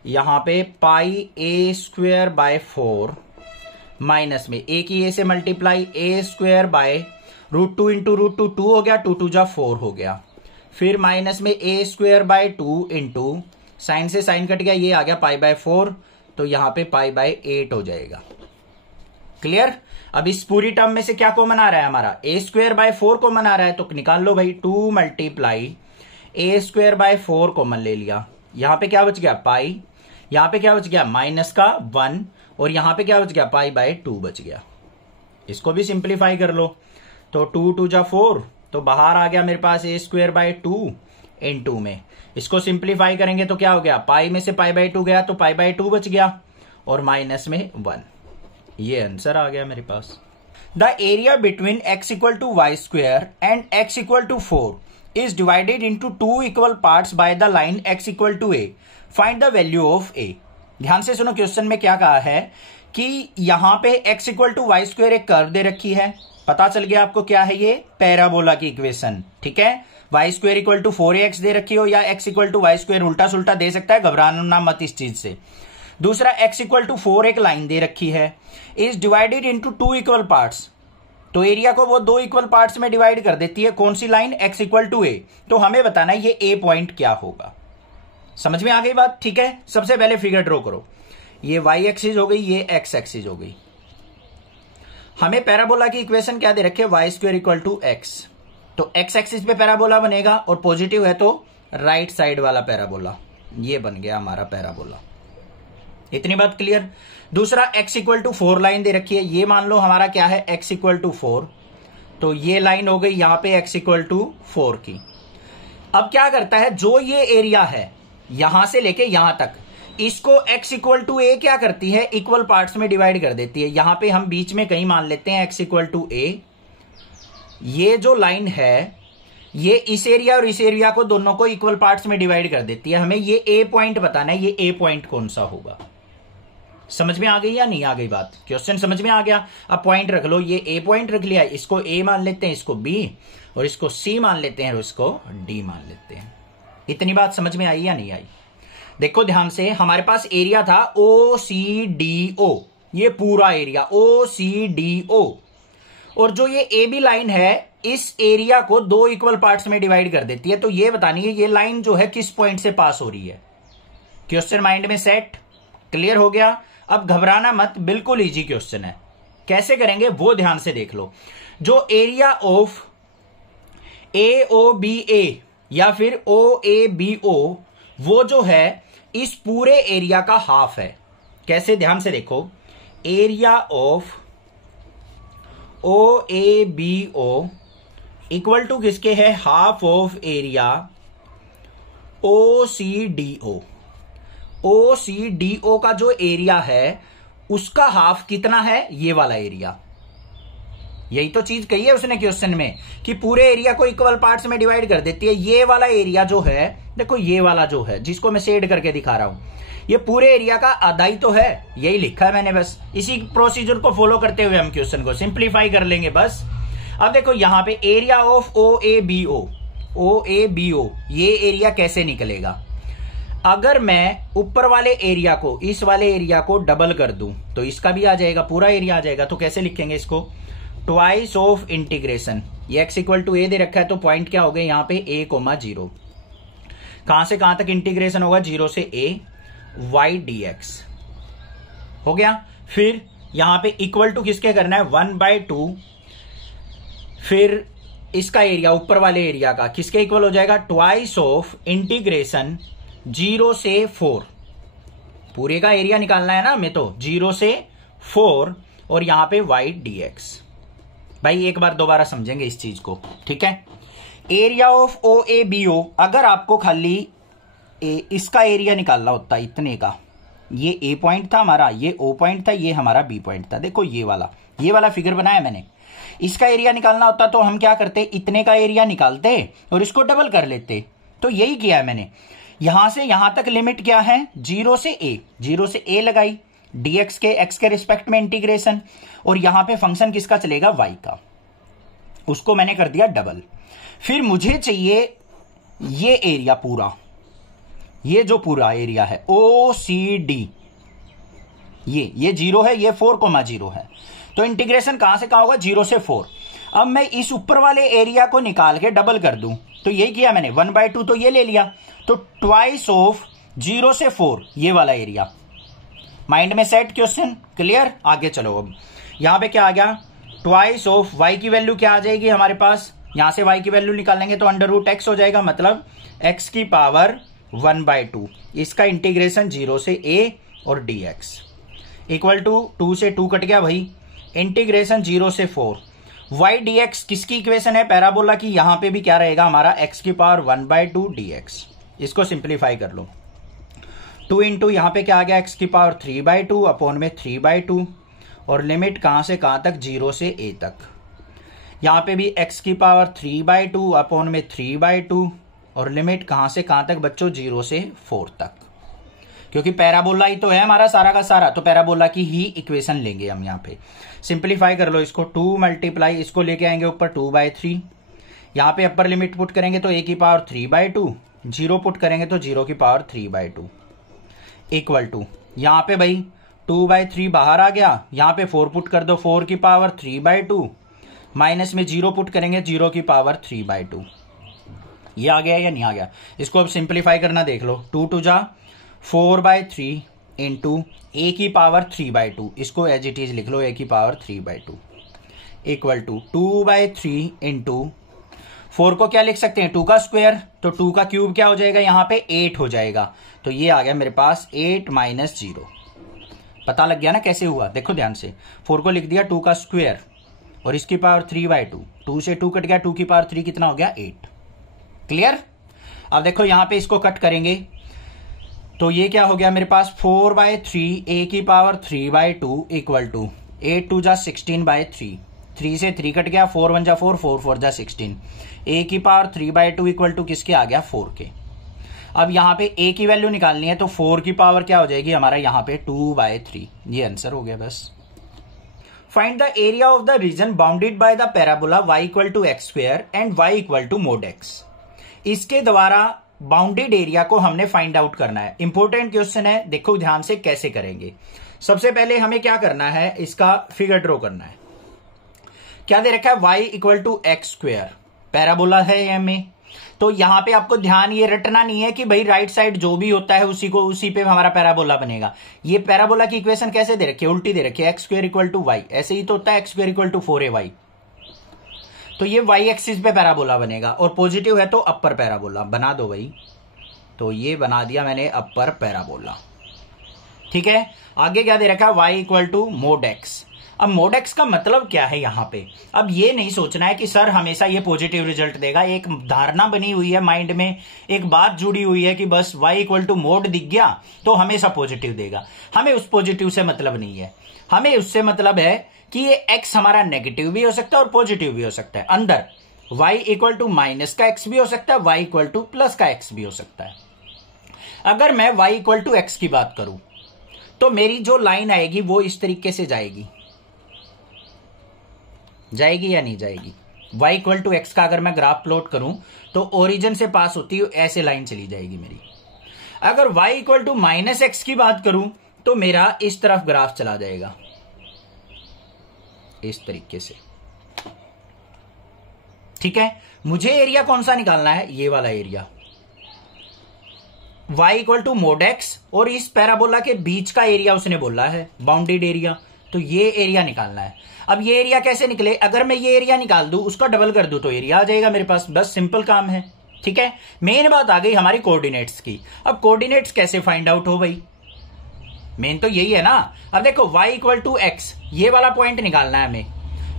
यहां पे πa² माइनस में a की a से मल्टीप्लाई a² इंटू √2 2 हो गया, 2 2 जा 4 हो गया, फिर माइनस में a² इंटू साइन से साइन कट गया, ये आ गया π/4, तो यहां पे π/8 हो जाएगा। क्लियर। अब इस पूरी टर्म में से क्या कॉमन आ रहा है हमारा, a²/4 कॉमन आ रहा है, तो निकाल लो भाई, 2 मल्टीप्लाई a²/4 कॉमन ले लिया, यहां पे क्या बच गया पाई, यहां पे क्या बच गया माइनस का 1, और यहां पे क्या बच गया π/2 बच गया। इसको भी सिंप्लीफाई कर लो, तो 2 2 जा 4, तो बाहर आ गया मेरे पास a²/2 इंटू में, इसको सिंप्लीफाई करेंगे तो क्या हो गया, पाई में से π/2 गया तो π/2 बच गया, और माइनस में 1, ये आंसर आ गया मेरे पास। The area between x = y² and x = 4 is divided into 2 equal parts by the line x = a. Find the value of a. ध्यान से सुनो, क्वेश्चन में क्या कहा है कि यहां पे x equal to y square एक कर्व दे रखी है, पता चल गया आपको क्या है ये पैराबोला की इक्वेशन, ठीक है। Y square equal to 4ax दे रखी हो या x equal to y square उल्टा सुल्टा दे सकता है, घबराना मत इस चीज से। दूसरा x इक्वल टू 4 एक लाइन दे रखी है, is divided into 2 equal parts, तो एरिया को वो 2 इक्वल पार्ट्स में डिवाइड कर देती है। कौन सी line? x equal to a। तो हमें बताना है ये a पॉइंट क्या होगा। समझ में आ गई बात, ठीक है। सबसे पहले फिगर ड्रॉ करो, ये y एक्सिस हो गई, ये x एक्सिस हो गई। हमें पैराबोला की इक्वेशन क्या दे रखी है? Y square equal to x, तो x एक्सिस पे पैराबोला बनेगा और पॉजिटिव है तो राइट साइड वाला पैराबोला, ये बन गया हमारा पैराबोला। इतनी बात क्लियर। दूसरा x इक्वल टू 4 लाइन दे रखी है, ये मान लो हमारा क्या है x इक्वल टू 4, तो ये लाइन हो गई यहां पे x इक्वल टू 4 की। अब क्या करता है, जो ये एरिया है यहां से लेके यहां तक, इसको x इक्वल टू a क्या करती है? इक्वल पार्ट्स में डिवाइड कर देती है। यहां पे हम बीच में कहीं मान लेते हैं x इक्वल टू a। ये जो लाइन है ये इस एरिया और इस एरिया को दोनों को इक्वल पार्ट्स में डिवाइड कर देती है। हमें ये a पॉइंट बताना है, ये a पॉइंट कौन सा होगा। समझ में आ गई या नहीं आ गई बात? क्वेश्चन समझ में आ गया। अब पॉइंट रख लो, ये a पॉइंट रख लिया, इसको a मान लेते हैं, इसको b, और इसको c मान लेते हैं और इसको d मान लेते हैं। इतनी बात समझ में आई या नहीं आई? देखो ध्यान से, हमारे पास एरिया था OCDO, ये पूरा एरिया OCDO, और जो ये AB लाइन है इस एरिया को 2 इक्वल पार्ट्स में डिवाइड कर देती है। तो ये बतानी है ये लाइन जो है किस पॉइंट से पास हो रही है। क्वेश्चन माइंड में सेट, क्लियर हो गया। अब घबराना मत, बिल्कुल इजी क्वेश्चन है। कैसे करेंगे वो ध्यान से देख लो। जो एरिया ऑफ AOBA या फिर OABO, वो जो है इस पूरे एरिया का हाफ है। कैसे? ध्यान से देखो, area of OABO equal to किसके है? Half of area OCDO। OCDO का जो एरिया है उसका हाफ कितना है? ये वाला एरिया। यही तो चीज कही है उसने क्वेश्चन में कि पूरे एरिया को इक्वल पार्ट्स में डिवाइड कर देती है। ये वाला एरिया जो है, देखो ये वाला जो है जिसको मैं शेड करके दिखा रहा हूं, ये पूरे एरिया का आधा ही तो है। यही लिखा है मैंने, बस इसी प्रोसीजर को फॉलो करते हुए हम क्वेश्चन को सिंप्लीफाई कर लेंगे बस। अब देखो यहां पे एरिया ऑफ OABO, ये एरिया कैसे निकलेगा? अगर मैं ऊपर वाले एरिया को इस वाले एरिया को डबल कर दूं तो इसका भी आ जाएगा, पूरा एरिया आ जाएगा। तो कैसे लिखेंगे इसको? ट्वाइस ऑफ इंटीग्रेशन, ये x इक्वल टू a दे रखा है, तो पॉइंट क्या हो गए यहां पे a,0। कहां से कहां तक इंटीग्रेशन होगा? 0 से a y dx हो गया। फिर यहां पे इक्वल टू किसके करना है? 1/2। फिर इसका एरिया ऊपर वाले एरिया का किसके इक्वल हो जाएगा? ट्वाइस ऑफ इंटीग्रेशन 0 से 4। पूरे का एरिया निकालना है ना हमें, तो 0 से 4 और यहां पे y dx। भाई एक बार दोबारा समझेंगे इस चीज को, ठीक है। एरिया ऑफ OABO, अगर आपको खाली इसका एरिया निकालना होता इतने का, ये A पॉइंट था हमारा, ये O पॉइंट था, ये हमारा B पॉइंट था। देखो ये वाला फिगर बनाया मैंने। इसका एरिया निकालना होता तो हम क्या करते? इतने का एरिया निकालते और इसको डबल कर लेते। तो यही किया है मैंने। यहां से यहां तक लिमिट क्या है? 0 से a, 0 से a लगाई, dx के x के रिस्पेक्ट में इंटीग्रेशन, और यहां पे फंक्शन किसका चलेगा? y का, उसको मैंने कर दिया डबल। फिर मुझे चाहिए ये एरिया पूरा, ये जो पूरा एरिया है OCD, ये 0 है, ये 4,0 है। तो इंटीग्रेशन कहां से कहां होगा? 0 से 4। अब मैं इस ऊपर वाले एरिया को निकाल के डबल कर दूं, तो यही किया मैंने, 1/2 तो ये ले लिया, तो ट्वाइस ऑफ 0 से 4 ये वाला एरिया। माइंड में सेट, क्वेश्चन क्लियर? आगे चलो। अब यहां पे क्या आ गया? ट्वाइस ऑफ y की वैल्यू क्या आ जाएगी हमारे पास? यहां से y की वैल्यू निकालेंगे तो √x हो जाएगा, मतलब x की पावर 1/2। इसका इंटीग्रेशन 0 से a और dx इक्वल टू 2 से 2 कट गया भाई, इंटीग्रेशन 0 से 4। y dx किसकी इक्वेशन है? पैराबोला की। यहां पे भी क्या रहेगा हमारा? x की पावर 1/2 dx। इसको सिंप्लीफाई कर लो। 2 इंटू यहां पे क्या आ गया? x की पावर 3/2 अपॉन में 3/2, और लिमिट कहां से कहां तक? 0 से a तक। यहां पे भी x की पावर 3/2 अपॉन में 3/2, और लिमिट कहां से कहां तक बच्चों? 0 से 4 तक। क्योंकि पैराबोला ही तो है हमारा सारा का सारा, तो पैराबोला की ही इक्वेशन लेंगे हम यहाँ पे। सिंप्लीफाई कर लो इसको, 2 मल्टीप्लाई इसको लेके आएंगे ऊपर 2/3, यहाँ पे अपर लिमिट पुट करेंगे तो a की पावर 3/2, 0 पुट करेंगे तो 0 की पावर 3/2 इक्वल टू, यहाँ पे भाई 2/3 बाहर आ गया, यहाँ पे 4 पुट कर दो, 4 की पावर 3/2 माइनस में 0 पुट करेंगे 0 की पावर 3/2। ये आ गया या नहीं आ गया? इसको अब सिंप्लीफाई करना देख लो, 2 टू जा 4/3 इंटू a की पावर 3/2, इसको एज इट इज लिख लो a की पावर 3/2 इक्वल टू 2/3 इंटू 4 को क्या लिख सकते हैं 2 का स्क्वायर, तो 2 का क्यूब क्या हो जाएगा यहाँ पे 8 हो जाएगा, तो ये आ गया मेरे पास 8 माइनस 0। पता लग गया ना कैसे हुआ? देखो ध्यान से, 4 को लिख दिया 2 का स्क्वायर और इसकी पावर 3/2, 2 से 2 कट गया, 2 की पावर 3 कितना हो गया 8। क्लियर? अब देखो यहाँ पे इसको कट करेंगे तो ये क्या हो गया मेरे पास 4/3 a की पावर 3/2 इक्वल टू 8 2 जा 16/3, 3 से 3 कट गया, 4 1 जा 4, 4 4 जा 16, a की पावर 3/2 इक्वल टू किसके आ गया 4 के। अब यहाँ पे a की वैल्यू निकालनी है तो 4 की पावर क्या हो जाएगी हमारा यहाँ पे 2/3, ये आंसर हो गया बस। Find the area of the region bounded by the parabola y equal to x square and y equal to mod x। इसके द्वारा बाउंडेड एरिया को हमने फाइंड आउट करना है। इंपॉर्टेंट क्वेश्चन है, देखो ध्यान से कैसे करेंगे। सबसे पहले हमें क्या करना है, इसका फिगर ड्रॉ करना है। क्या दे रखा है y equal to x square, parabola है हमें, तो यहां पे आपको ध्यान ये रटना नहीं है कि भाई राइट साइड जो भी होता है उसी पे हमारा पैराबोला बनेगा। ये पैराबोला की इक्वेशन कैसे दे रखी है, उल्टी दे रखी है, x square equal to y, ऐसे ही तो होता है x square equal to 4ay, तो ये y एक्सिस पे पैराबोला बनेगा और पॉजिटिव है तो अपर पैराबोला बना दो भाई, तो ये बना दिया मैंने अपर पैराबोला। ठीक है, आगे क्या दे रखा है y equal to mod x। अब mod x का मतलब क्या है यहां पे, अब ये नहीं सोचना है कि सर हमेशा ये पॉजिटिव रिजल्ट देगा। एक धारणा बनी हुई है माइंड में, एक बात जुड़ी हुई है कि बस y इक्वल टू mod दिख गया तो हमेशा पॉजिटिव देगा। हमें उस पॉजिटिव से मतलब नहीं है, हमें उससे मतलब है कि ये x हमारा नेगेटिव भी हो सकता है और पॉजिटिव भी हो सकता है। अंदर y इक्वल टू माइनस का x भी हो सकता है, y इक्वल टू प्लस का x भी हो सकता है। अगर मैं y इक्वल टू x की बात करूं तो मेरी जो लाइन आएगी वो इस तरीके से जाएगी या नहीं जाएगी। y इक्वल टू एक्स का अगर मैं ग्राफ प्लॉट करूं तो ओरिजिन से पास होती है ऐसे लाइन चली जाएगी मेरी। अगर y equal to minus x की बात करूं तो मेरा इस तरफ ग्राफ चला जाएगा इस तरीके से। ठीक है, मुझे एरिया कौन सा निकालना है, ये वाला area, y equal to mod x, और इस पैराबोला के बीच का एरिया उसने बोला है बाउंडेड एरिया, तो ये एरिया निकालना है। अब ये एरिया कैसे निकले, अगर मैं ये एरिया निकाल दूं उसका डबल कर दूं तो एरिया आ जाएगा मेरे पास, बस सिंपल काम है। ठीक है, मेन बात आ गई हमारी कोऑर्डिनेट्स की। अब कोऑर्डिनेट्स कैसे फाइंड आउट हो भाई, मेन तो यही है ना। अब देखो y इक्वल टू एक्स, ये वाला पॉइंट निकालना है हमें,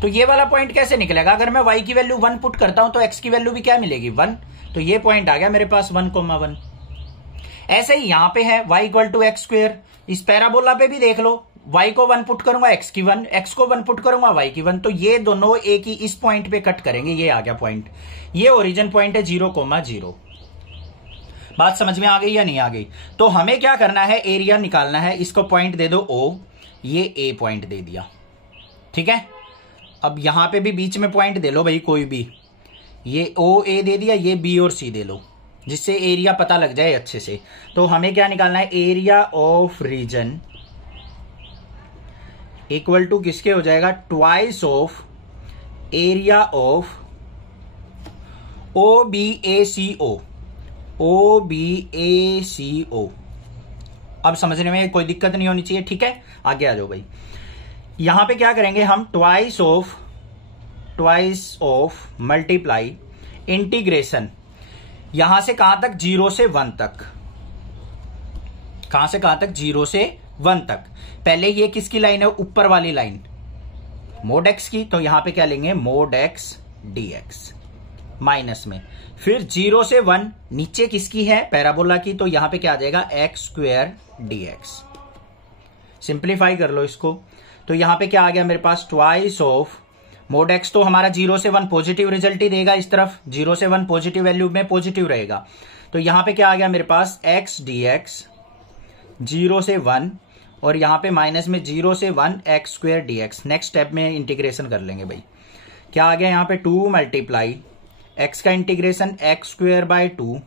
तो ये वाला पॉइंट कैसे निकलेगा, अगर मैं y की वैल्यू 1 पुट करता हूं तो x की वैल्यू भी क्या मिलेगी 1, तो ये पॉइंट आ गया मेरे पास 1,1। ऐसे ही यहां पे है y equal to x square, इस पैराबोला पे भी देख लो, y को 1 पुट करूंगा x की 1, x को 1 पुट करूंगा y की 1, तो ये दोनों एक ही इस पॉइंट पे कट करेंगे, ये आ गया पॉइंट, ये ओरिजिन पॉइंट है 0,0। बात समझ में आ गई या नहीं आ गई? तो हमें क्या करना है, एरिया निकालना है, इसको पॉइंट दे दो O, ये A पॉइंट दे दिया। ठीक है, अब यहां पे भी बीच में पॉइंट दे लो भाई कोई भी, ये OA दे दिया, ये B और C दे लो, जिससे एरिया पता लग जाए अच्छे से। तो हमें क्या निकालना है, area of region equal to किसके हो जाएगा, twice of area of OBACO। अब समझने में कोई दिक्कत नहीं होनी चाहिए। ठीक है, आगे आ जाओ भाई। यहां पे क्या करेंगे हम, ट्वाइस ऑफ मल्टीप्लाई इंटीग्रेशन, यहां से कहां तक, 0 से 1 तक, कहां से कहां तक, 0 से 1 तक। पहले ये किसकी लाइन है, ऊपर वाली लाइन mod x की, तो यहां पे क्या लेंगे mod x dx माइनस में, फिर 0 से 1 नीचे किसकी है, पैराबोला की, तो यहां पे क्या आ जाएगा एक्स स्क्वायर dx। सिंप्लीफाई कर लो इसको, तो यहां पे क्या आ गया मेरे पास, ट्वाइस ऑफ mod x, तो हमारा 0 से 1 पॉजिटिव रिजल्ट ही देगा इस तरफ, 0 से 1 पॉजिटिव वैल्यू में पॉजिटिव रहेगा, तो यहां पे क्या आ गया मेरे पास x dx 0 से 1 और यहाँ पे माइनस में 0 से 1 x square D x. Next step में इंटीग्रेशन कर लेंगे भाई। क्या आ गया यहाँ पे 2 मल्टीप्लाई एक्स का इंटीग्रेशन एक्स स्क्वायर बाय 2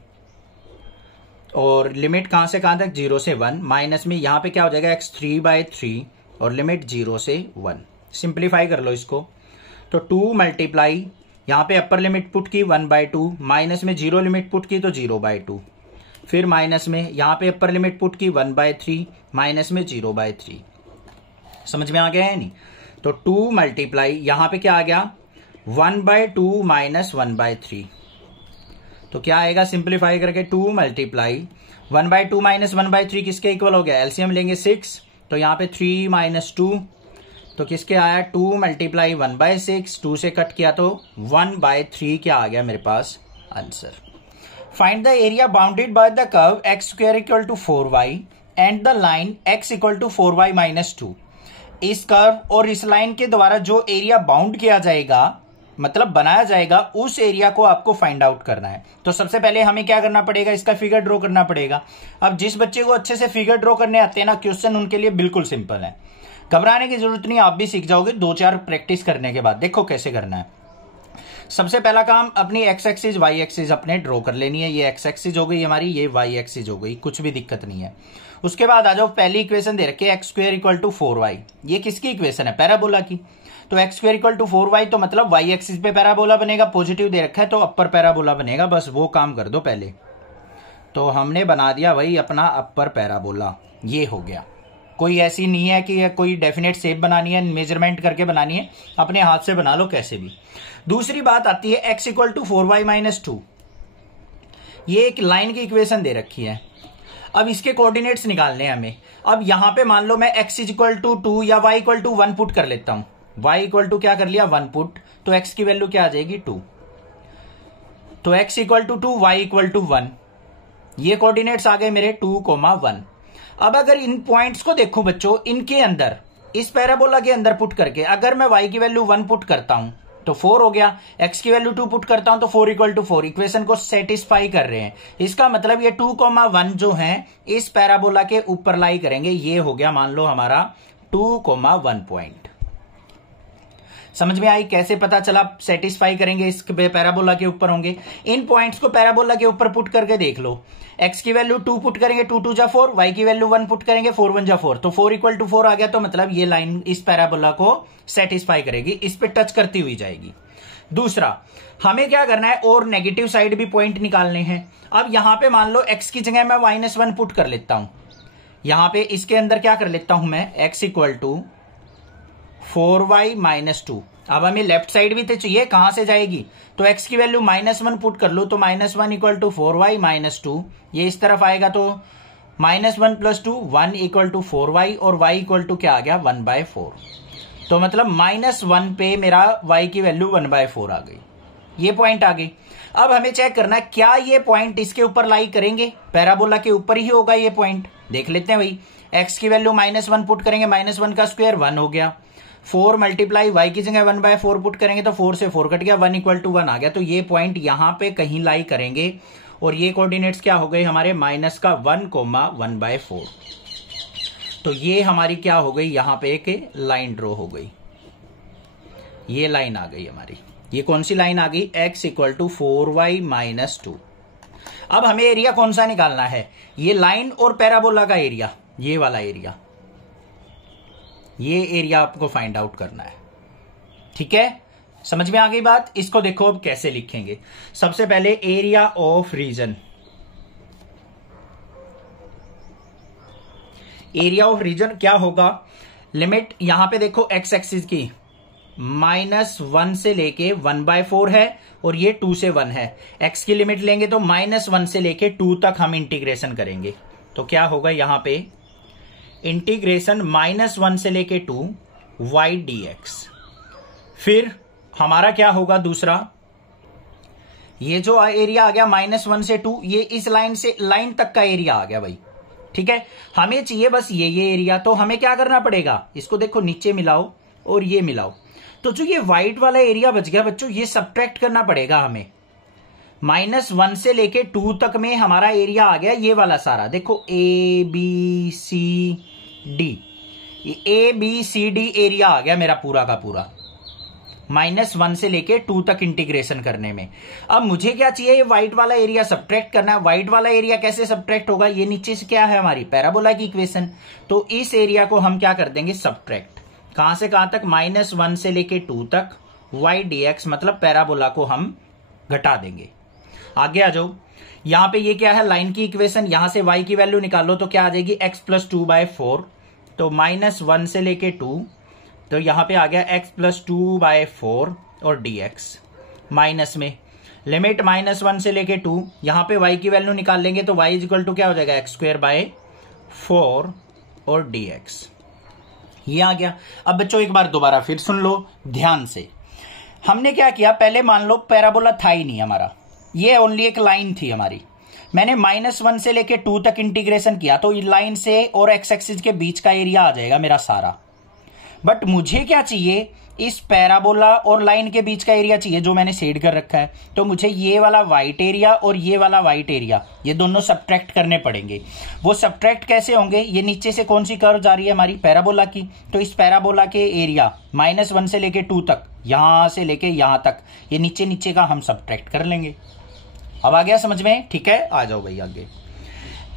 और लिमिट कहां से कहां तक 0 से 1 माइनस में यहाँ पे क्या हो जाएगा x3 बाय 3 और लिमिट 0 से 1। सिंप्लीफाई कर लो इसको तो 2 मल्टीप्लाई यहाँ पे अपर लिमिट पुट की 1/2 माइनस में 0 लिमिट पुट की तो 0/2 फिर माइनस में यहाँ पे अपर लिमिट पुट की 1/3 माइनस में 0/3। समझ में आ गया है नहीं? तो 2 मल्टीप्लाई यहाँ पे क्या आ गया 1/2 माइनस 1/3 तो क्या आएगा सिंप्लीफाई करके 2 मल्टीप्लाई 1/2 माइनस 1/3 किसके इक्वल हो गया? एलसीएम लेंगे 6 तो यहाँ पे 3 माइनस 2 तो किसके आया 2 मल्टीप्लाई 1/6 2 से कट किया तो 1/3 क्या आ गया मेरे पास answer. Find the area bounded by the curve x square equal to 4y and the line x equal to 4y minus 2। इस कर्व और इस लाइन के द्वारा जो एरिया बाउंड किया जाएगा मतलब बनाया जाएगा उस एरिया को आपको फाइंड आउट करना है। तो सबसे पहले हमें क्या करना पड़ेगा? इसका फिगर ड्रॉ करना पड़ेगा। अब जिस बच्चे को अच्छे से फिगर ड्रॉ करने आते हैं ना, क्वेश्चन उनके लिए बिल्कुल सिंपल है, घबराने की जरूरत नहीं, आप भी सीख जाओगे 2-4 प्रैक्टिस करने के बाद। देखो कैसे करना है। सबसे पहला काम अपनी एक्स एक्सिस वाई एक्सिस अपने ड्रॉ कर लेनी है। ये एक्स एक्सिस हो गई हमारी, ये वाई एक्सिस हो गई, कुछ भी दिक्कत नहीं है। उसके बाद आ जाओ, पहली इक्वेशन दे रखी है x square equal to 4y। ये किसकी इक्वेशन है? पैराबोला की। तो x square equal to 4y तो मतलब वाई एक्सिस पे पैराबोला बनेगा, पॉजिटिव दे रखा है तो अपर पैराबोला बनेगा। बस वो काम कर दो पहले। तो हमने बना दिया वही अपना अपर पैराबोला, ये हो गया। कोई ऐसी नहीं है कि कोई डेफिनेट शेप बनानी है, मेजरमेंट करके बनानी है, अपने हाथ से बना लो कैसे भी। दूसरी बात आती है x equal to 4y minus 2। ये एक लाइन की इक्वेशन दे रखी है। अब इसके कोऑर्डिनेट्स निकालने हैं हमें। अब यहां पे मान लो मैं x इक्वल टू 2 या y इक्वल टू 1 पुट कर लेता हूं। y इक्वल टू क्या कर लिया 1 पुट, तो x की वैल्यू क्या आ जाएगी 2। तो x equal to 2 y equal to 1, ये कोऑर्डिनेट्स आ गए मेरे 2,1। अब अगर इन पॉइंट्स को देखो बच्चों, इनके अंदर इस पैराबोला के अंदर पुट करके अगर मैं y की वैल्यू 1 पुट करता हूं तो 4 हो गया, x की वैल्यू 2 पुट करता हूं तो 4 इक्वल टू 4। इक्वेशन को सेटिस्फाई कर रहे हैं। इसका मतलब ये 2,1 जो है इस पैराबोला के ऊपर लाई करेंगे। ये हो गया मान लो हमारा 2,1 पॉइंट। समझ में आई कैसे पता चला? सेटिस्फाई करेंगे इस पैराबोला के ऊपर होंगे। इन पॉइंट्स को पैराबोला के ऊपर पुट करके देख लो। x की वैल्यू 2 पुट करेंगे, 2 2 जा 4, y की वैल्यू 1 पुट करेंगे, 4 1 जा 4, तो 4 इक्वल टू 4 आ गया। तो मतलब ये लाइन इस पैराबोला को सेटिस्फाई करेगी, इस पे टच करती हुई जाएगी। दूसरा, हमें क्या करना है और नेगेटिव साइड भी पॉइंट निकालने हैं। अब यहां पे मान लो x की जगह मैं -1 पुट कर लेता हूं। यहां पे इसके अंदर क्या कर लेता हूं मैं x equal to 4y minus 2। अब हमें लेफ्ट साइड भी तो चाहिए, कहां से जाएगी? तो x की वैल्यू -1 पुट कर लो तो -1 इक्वल टू 4y माइनस 2। ये इस तरफ आएगा तो -1 प्लस 2 1 इक्वल टू 4y और y इक्वल टू क्या आ गया 1/4। तो मतलब -1 पे मेरा y की वैल्यू 1/4 आ गई। ये पॉइंट आ गई। अब हमें चेक करना है क्या ये पॉइंट इसके ऊपर लाई करेंगे, पैराबोला के ऊपर ही होगा ये पॉइंट। देख लेते हैं भाई। x की वैल्यू -1 पुट करेंगे, -1 का स्क्वायर 1 हो गया। 4 मल्टीप्लाई y की जगह 1/4 पुट करेंगे तो 4 से 4 कट गया, 1 इक्वल टू 1 आ गया। तो ये पॉइंट यहां पे कहीं लाई करेंगे और ये कोऑर्डिनेट्स क्या हो गए हमारे -1,1/4। तो ये हमारी क्या हो गई, यहां पे एक लाइन ड्रॉ हो गई। ये लाइन आ गई हमारी। ये कौन सी लाइन आ गई? x equal to 4y minus 2। अब हमें एरिया कौन सा निकालना है? ये लाइन और पैराबोला का एरिया, ये वाला एरिया, ये एरिया आपको फाइंड आउट करना है। ठीक है, समझ में आ गई बात? इसको देखो अब कैसे लिखेंगे। सबसे पहले area of region. Area of region क्या होगा? लिमिट यहां पे देखो एक्स एक्सिस की -1 से लेके 1/4 है और ये 2 से 1 है। x की लिमिट लेंगे तो -1 से लेके 2 तक हम इंटीग्रेशन करेंगे। तो क्या होगा यहां पे इंटीग्रेशन -1 से लेके 2 y dx। फिर हमारा क्या होगा दूसरा, ये जो एरिया आ गया -1 से 2, ये इस लाइन से लाइन तक का एरिया आ गया भाई। ठीक है, हमें चाहिए बस ये एरिया। तो हमें क्या करना पड़ेगा, इसको देखो नीचे मिलाओ और ये मिलाओ, तो जो ये व्हाइट वाला एरिया बच गया बच्चों, ये सब्ट्रैक्ट करना पड़ेगा हमें। -1 से लेके 2 तक में हमारा एरिया आ गया ये वाला सारा। देखो ABCD, ABCD एरिया आ गया मेरा पूरा का पूरा -1 से लेके 2 तक इंटीग्रेशन करने में। अब मुझे क्या चाहिए, ये व्हाइट वाला एरिया सब्ट्रैक्ट करना है। व्हाइट वाला एरिया कैसे सब्ट्रैक्ट होगा, ये नीचे से क्या है हमारी पैराबोला की इक्वेशन, तो इस एरिया को हम क्या कर देंगे सब्ट्रैक्ट। कहां से कहां तक, -1 से लेके 2 तक y dx, मतलब पैराबोला को हम घटा देंगे। आगे आ जाओ, यहां पे ये क्या है लाइन की इक्वेशन, यहां से y की वैल्यू निकालो तो क्या आ जाएगी x + 2/4, तो -1 से लेके 2, तो यहां पे आ गया x + 2/4 और dx। माइनस में लिमिट -1 से लेके 2, यहां पे y की वैल्यू निकाल लेंगे तो y = क्या हो जाएगा x²/4 और dx। ये आ गया। अब बच्चों एक बार दोबारा फिर सुन लो ध्यान से। हमने क्या किया, पहले मान लो पैराबोला था ही नहीं हमारा, ये ओनली एक लाइन थी हमारी। मैंने -1 से लेके 2 तक इंटीग्रेशन किया तो लाइन से और एक्स एक्सिस के बीच का एरिया आ जाएगा मेरा सारा। बट मुझे क्या चाहिए, इस पैराबोला और लाइन के बीच का एरिया चाहिए जो मैंने शेड कर रखा है। तो मुझे ये वाला व्हाइट एरिया और ये वाला व्हाइट एरिया, ये दोनों सब्ट्रैक्ट करने पड़ेंगे। वो सब्ट्रैक्ट कैसे होंगे, ये नीचे से कौन सी कर्व जा रही है हमारी पैराबोला की, तो इस पैराबोला के एरिया -1 से लेके 2 तक, यहां से लेके यहां तक, ये नीचे नीचे का हम सब्ट्रैक्ट कर लेंगे। अब आ गया समझ में, ठीक है। आ जाओ भाई आगे।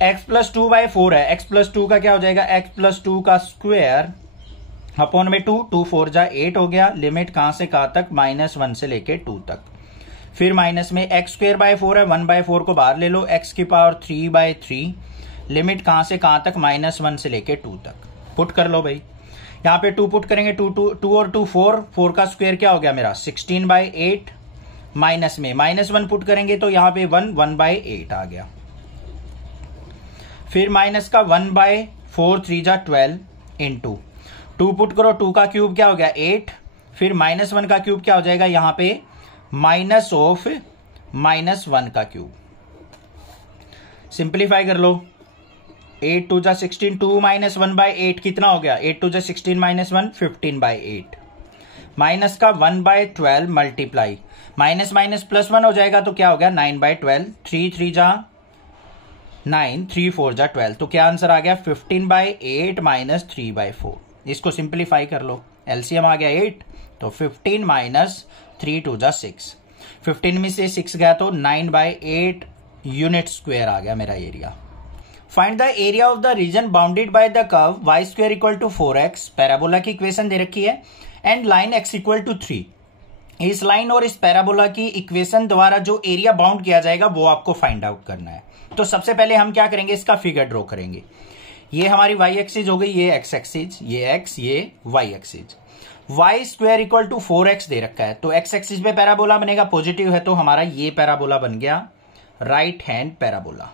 x + 2/4 है, x + 2 का क्या हो जाएगा, x + 2 का स्क्वायर अपॉन में 2, 2 4 जा 8 हो गया। लिमिट कहां से कहां तक, -1 से लेके 2 तक। फिर माइनस में x²/4 है, 1/4 को बाहर ले लो, x³ 3/3। लिमिट कहां से कहां तक, -1 से लेके 2 तक। पुट कर लो भाई, यहां पे 2 पुट करेंगे, 2 और 2 4, 4 का स्क्वायर क्या हो गया मेरा 16/8। माइनस में -1 पुट करेंगे तो यहां पे 1/8 आ गया। फिर माइनस का 1/4 3 जा 12 इंटू 2 पुट करो, 2 का क्यूब क्या हो गया 8। फिर -1 का क्यूब क्या हो जाएगा यहां पे -1 का क्यूब। सिंप्लीफाई कर लो, 8 2 जा 16, 2 - 1/8 कितना हो गया, 8 2 जा 16 - 1 15/8। माइनस का 1/12 मल्टीप्लाई, माइनस माइनस +1 हो जाएगा तो क्या हो गया 9/12। 3 3 जा 9, 3 4 जा 12, तो क्या आंसर आ गया 15/8 - 3/4। इसको सिंप्लीफाई कर लो, एलसीएम आ गया 8, तो 15 - 3 2 जा 6, 15 में से 6 गया तो 9/8 यूनिट स्क्वायर आ गया मेरा area. Find the area of the region bounded by the curve y² = 4x। Parabola की इक्वेशन दे रखी है एंड लाइन x = 3। इस लाइन और इस पैराबोला की इक्वेशन द्वारा जो एरिया बाउंड किया जाएगा वो आपको फाइंड आउट करना है। तो सबसे पहले हम क्या करेंगे, इसका फिगर ड्रॉ करेंगे। ये हमारी y एक्सिस हो गई, ये x एक्सिस, ये x, ये y एक्सिस। y² = 4x दे रखा है, तो x एक्सिस पे पैराबोला बनेगा, पॉजिटिव है तो हमारा ये पैराबोला बन गया राइट हैंड पैराबोला।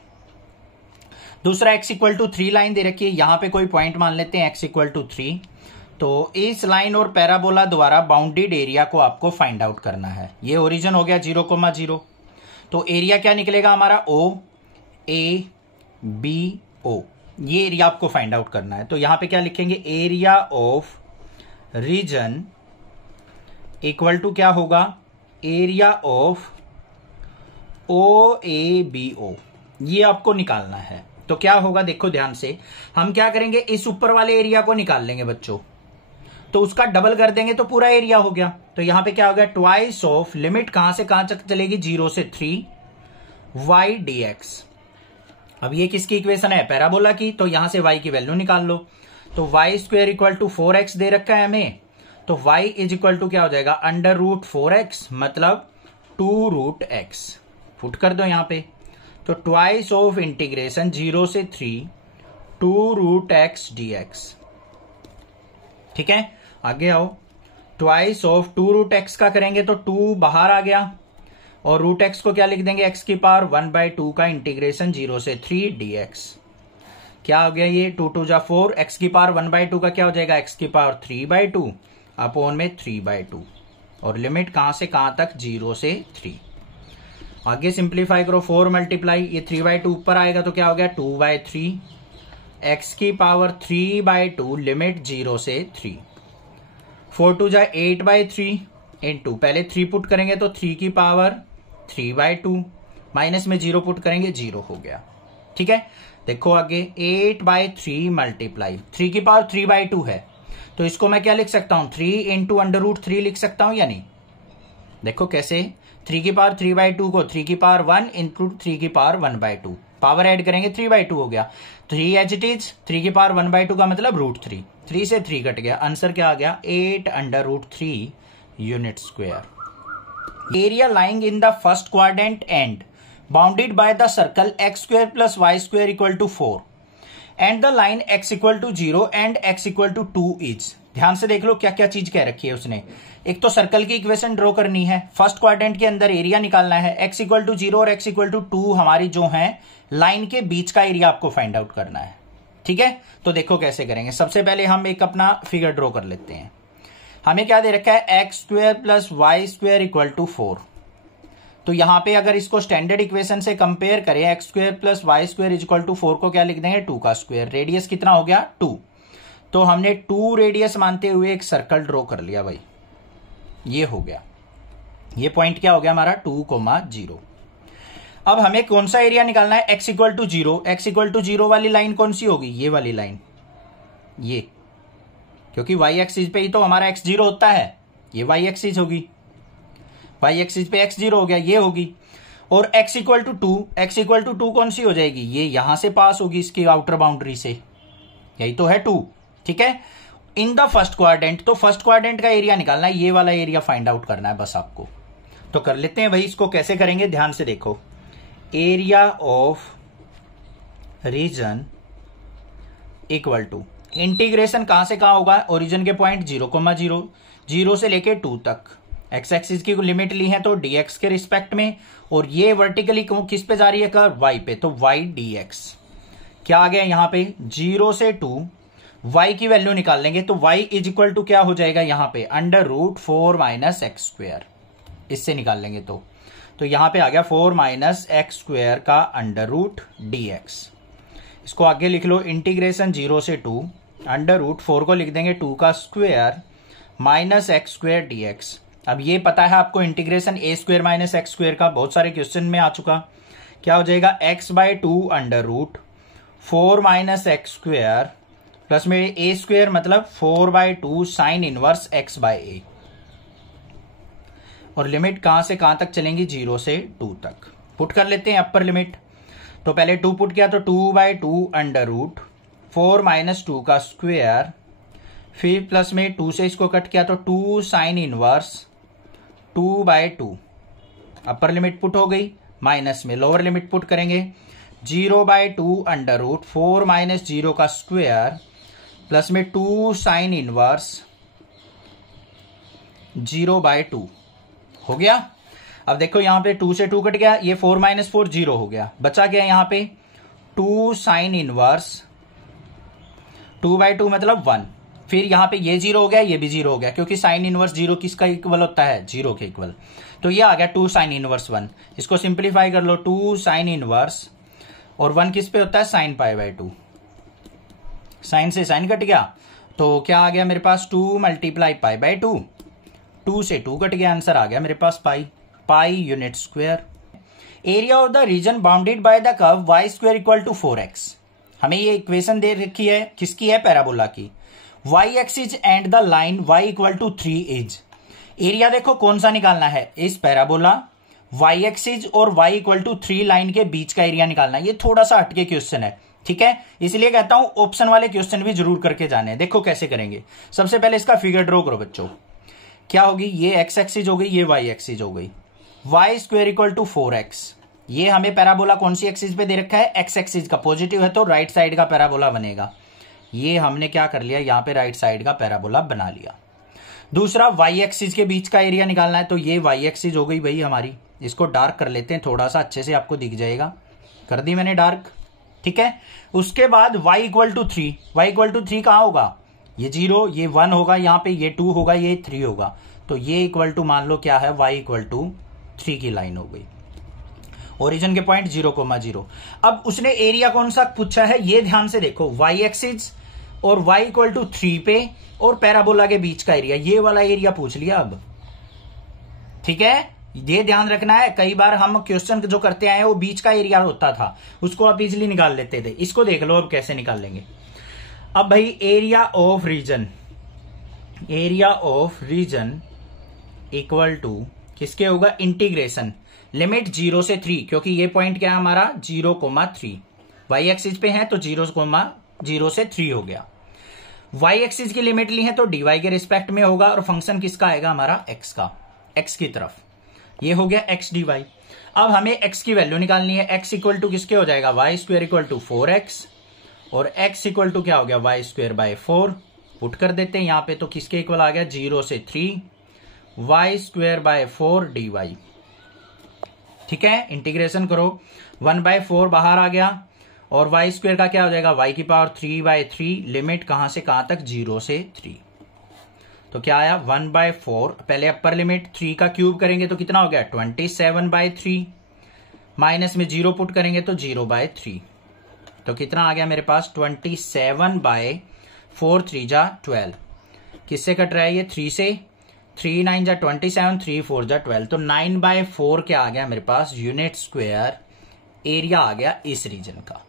दूसरा x = 3 लाइन दे रखी है, यहां पे कोई पॉइंट मान लेते हैं x = 3। तो इस लाइन और पैराबोला द्वारा बाउंडेड एरिया को आपको फाइंड आउट करना है। ये ओरिजिन हो गया 0,0, तो एरिया क्या निकलेगा हमारा OABO, ये एरिया आपको फाइंड आउट करना है। तो यहां पे क्या लिखेंगे, area of region equal to क्या होगा, एरिया ऑफ OABO, ये आपको निकालना है। तो क्या होगा देखो ध्यान से, हम क्या करेंगे, इस ऊपर वाले एरिया को निकाल लेंगे बच्चों, तो उसका डबल कर देंगे तो पूरा एरिया हो गया। तो यहां पे क्या हो गया, ट्वाइस ऑफ लिमिट कहां से कहां तक चलेगी 0 से 3 y dx। अब ये किसकी इक्वेशन है, पैराबोला की, तो यहां से y की वैल्यू निकाल लो। तो y² = 4x दे रखा है हमें, तो y = क्या हो जाएगा √4x, मतलब 2√x। पुट कर दो यहां पे, तो ट्वाइस ऑफ इंटीग्रेशन 0 से 3 2√x dx। ठीक है, आगे आओ, ट्वाइस ऑफ 2√x का करेंगे तो 2 बाहर आ गया, और √x को क्या लिख देंगे x³ 1/2 का इंटीग्रेशन 0 से 3 dx। क्या हो गया ये 2 2 जा 4, x³ 1/2 का क्या हो जाएगा x³ 3/2 अपॉन में 3/2, और लिमिट कहां से कहां तक 0 से 3। आगे सिंप्लीफाई करो, 4 मल्टीप्लाई, ये 3/2 ऊपर आएगा तो क्या हो गया 2/3, x³ 3/2 लिमिट 0 से 3। 4 2 जा 8/3 इंटू, पहले 3 पुट करेंगे तो 3 की पावर 3/2, माइनस में 0 पुट करेंगे 0 हो गया। ठीक है, देखो आगे 8/3 मल्टीप्लाई 3 की पावर 3/2 है, तो इसको मैं क्या लिख सकता हूं 3 इंटू √3 लिख सकता हूं या नहीं। देखो कैसे, 3 की पावर 3/2 को 3 की पावर 1 इंटू 3 की पावर 1/2, पावर ऐड करेंगे 3/2 हो गया। 3 एज इट इज, 3 की पावर 1/2 का मतलब √3, 3 से 3 कट गया, आंसर क्या आ गया 8/3 unit square. Area lying in the first quadrant and bounded by the circle x² + y² = 4 and the line x = 0 and x = 2 is. ध्यान से देख लो क्या क्या चीज कह रखी है उसने। एक तो सर्कल की इक्वेशन ड्रॉ करनी है, फर्स्ट क्वाड्रेंट के अंदर एरिया निकालना है, x = 0 और x = 2 हमारी जो है लाइन के बीच का एरिया आपको फाइंड आउट करना है। ठीक है, तो देखो कैसे करेंगे। सबसे पहले हम एक अपना फिगर ड्रॉ कर लेते हैं। हमें क्या दे रखा है x² + y² = 4। तो यहां पे अगर इसको स्टैंडर्ड इक्वेशन से कंपेयर करें x² + y² = 4 को क्या लिख देंगे 2 का स्क्वायर। रेडियस कितना हो गया 2, तो हमने 2 रेडियस मानते हुए एक सर्कल ड्रॉ कर लिया भाई, ये हो गया। ये पॉइंट क्या हो गया हमारा 2,0। अब हमें कौन सा एरिया निकालना है x = 0। x = 0 वाली लाइन कौन सी होगी, ये वाली लाइन, ये, क्योंकि y एक्सिस पे ही तो हमारा x 0 होता है, ये y एक्सिस होगी, y एक्सिस पे x 0 हो गया, ये होगी। और x = 2, x = 2 कौन सी हो जाएगी, ये यहां से पास होगी इसकी आउटर बाउंड्री से, यही तो है 2। ठीक है, इन द फर्स्ट क्वाड्रेंट, तो फर्स्ट क्वाड्रेंट का एरिया निकालना है, ये वाला एरिया फाइंड आउट करना है बस आपको। तो कर लेते हैं भाई, इसको कैसे करेंगे ध्यान से देखो। Area of region equal to, integration कहां से कहां होगा, ओरिजिन के पॉइंट 0,0, 0 से लेके 2 तक। एक्स एक्सिस की लिमिट ली है तो dx के रिस्पेक्ट में, और ये वर्टिकली किस पे जा रही है कर्व, y पे, तो y dx क्या आ गया यहां पे 0 से 2, y की वैल्यू निकाल लेंगे तो y = क्या हो जाएगा यहां पे √4 - x², इससे निकाल लेंगे तो यहां पे आ गया 4 - x² का √dx। इसको आगे लिख लो, इंटीग्रेशन 0 से 2, √4 को लिख देंगे 2 का स्क्वायर माइनस x² dx। अब ये पता है आपको इंटीग्रेशन a² - x² का, बहुत सारे क्वेश्चन में आ चुका। क्या हो जाएगा x/2 √4 - x² प्लस में a² मतलब 4/2 sin इनवर्स x/a, और लिमिट कहां से कहां तक चलेंगी 0 से 2 तक। पुट कर लेते हैं अपर लिमिट, तो पहले 2 पुट किया तो 2/2 √4 - 2 का स्क्वायर, फिर प्लस में 2 से इसको कट किया तो 2 sin inverse 2/2, upper limit put हो गई, माइनस में लोअर लिमिट पुट करेंगे 0/2 √4 - 0 का स्क्वायर प्लस में 2 sin इनवर्स 0/2 हो गया। अब देखो यहां पे 2 से 2 कट गया, ये 4 - 4 0 हो गया, बचा गया यहां पे 2 sin इनवर्स 2/2 मतलब 1, फिर यहां पे ये 0 हो गया, ये भी 0 हो गया, क्योंकि साइन इनवर्स 0 किसका इक्वल होता है 0 के इक्वल, तो ये आ गया 2 sin इनवर्स 1। इसको सिंप्लीफाई कर लो, 2 sin इनवर्स और 1 किस पे होता है sin π/2, साइन से साइन कट गया, तो क्या आ गया मेरे पास 2 × π/2, 2 से 2 कट गया, आंसर आ गया मेरे पास pi unit square. Area of the region bounded by the curve y² = 4x। हमें ये इक्वेशन दे रखी है, किसकी है पैराबोला की, y axis and the line y = 3 is. Area देखो कौन सा निकालना है, इस पैराबोला y एक्सिस और y = 3 लाइन के बीच का एरिया निकालना है। ये थोड़ा सा हटके क्वेश्चन है, ठीक है, इसलिए कहता हूं ऑप्शन वाले क्वेश्चन भी जरूर करके जाने। देखो कैसे करेंगे, सबसे पहले इसका फिगर ड्रॉ करो बच्चों। क्या होगी, ये x एक्सिस हो गई, ये y एक्सिस हो गई, y² = 4x। ये हमें पैराबोला कौन सी एक्सिस पे दे रखा है, x एक्सिस का, पॉजिटिव है तो राइट साइड का पैराबोला बनेगा। ये हमने क्या कर लिया, यहां पे राइट साइड का पैराबोला बना लिया। दूसरा y एक्सिस के बीच का एरिया निकालना है, तो ये y एक्सिस हो गई भाई हमारी। इसको डार्क कर लेते हैं थोड़ा सा, अच्छे से आपको दिख जाएगा, कर दी मैंने डार्क, ठीक है। उसके बाद y = 3, y = 3 कहां होगा, ये 0, ये 1 होगा, यहां पे ये 2 होगा, ये 3 होगा, तो ये इक्वल टू मान लो क्या है, y = 3 की लाइन हो गई, ओरिजिन के पॉइंट 0,0। अब उसने एरिया कौन सा पूछा है, ये ध्यान से देखो, y एक्सिस और y = 3 पे और पैराबोला के बीच का एरिया, ये वाला एरिया पूछ लिया अब, ठीक है, ये ध्यान रखना है, कई बार हम क्वेश्चन जो करते आए वो बीच का एरिया होता था, उसको आप इजिली निकाल लेते थे। इसको देख लो अब कैसे निकाल लेंगे। अब भाई area of region equal to किसके होगा, इंटीग्रेशन लिमिट 0 से 3, क्योंकि ये पॉइंट क्या है हमारा 0,3, वाई एक्सिस पे है तो 0,0 से 3 हो गया। वाई एक्सिस की लिमिट ली है तो dy के रिस्पेक्ट में होगा, और फंक्शन किसका आएगा हमारा x का, x की तरफ। ये हो गया x dy। अब हमें x की वैल्यू निकालनी है। x इक्वल टू किसके हो जाएगा, Y square equal to 4x, और x इक्वल टू क्या हो गया, वाई स्क्वायर बाय 4। पुट कर देते हैं यहां पे, तो किसके इक्वल आ गया 0 से 3 वाई स्क्वायर बाय 4 dy। ठीक है, इंटीग्रेशन करो, 1/4 बाहर आ गया, और वाई स्क्वायर का क्या हो जाएगा, y की पावर 3/3, लिमिट कहां से कहां तक 0 से 3। तो क्या आया 1/4, पहले अपर लिमिट 3 का क्यूब करेंगे तो कितना हो गया 27/3, माइनस में 0 पुट करेंगे तो 0/3, तो कितना आ गया मेरे पास 27/4 3 जा 12। किससे कट रहा है ये 3 से, 3 9 जा 27, 3 4 जा 12, तो 9/4 क्या आ गया मेरे पास यूनिट स्क्वायर एरिया आ गया इस रीजन का।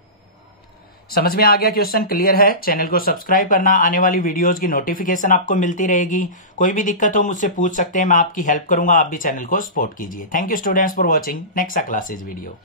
समझ में आ गया, क्वेश्चन क्लियर है। चैनल को सब्सक्राइब करना, आने वाली वीडियोस की नोटिफिकेशन आपको मिलती रहेगी। कोई भी दिक्कत हो मुझसे पूछ सकते हैं, मैं आपकी हेल्प करूंगा, आप भी चैनल को सपोर्ट कीजिए। Thank you students for watching next classes video.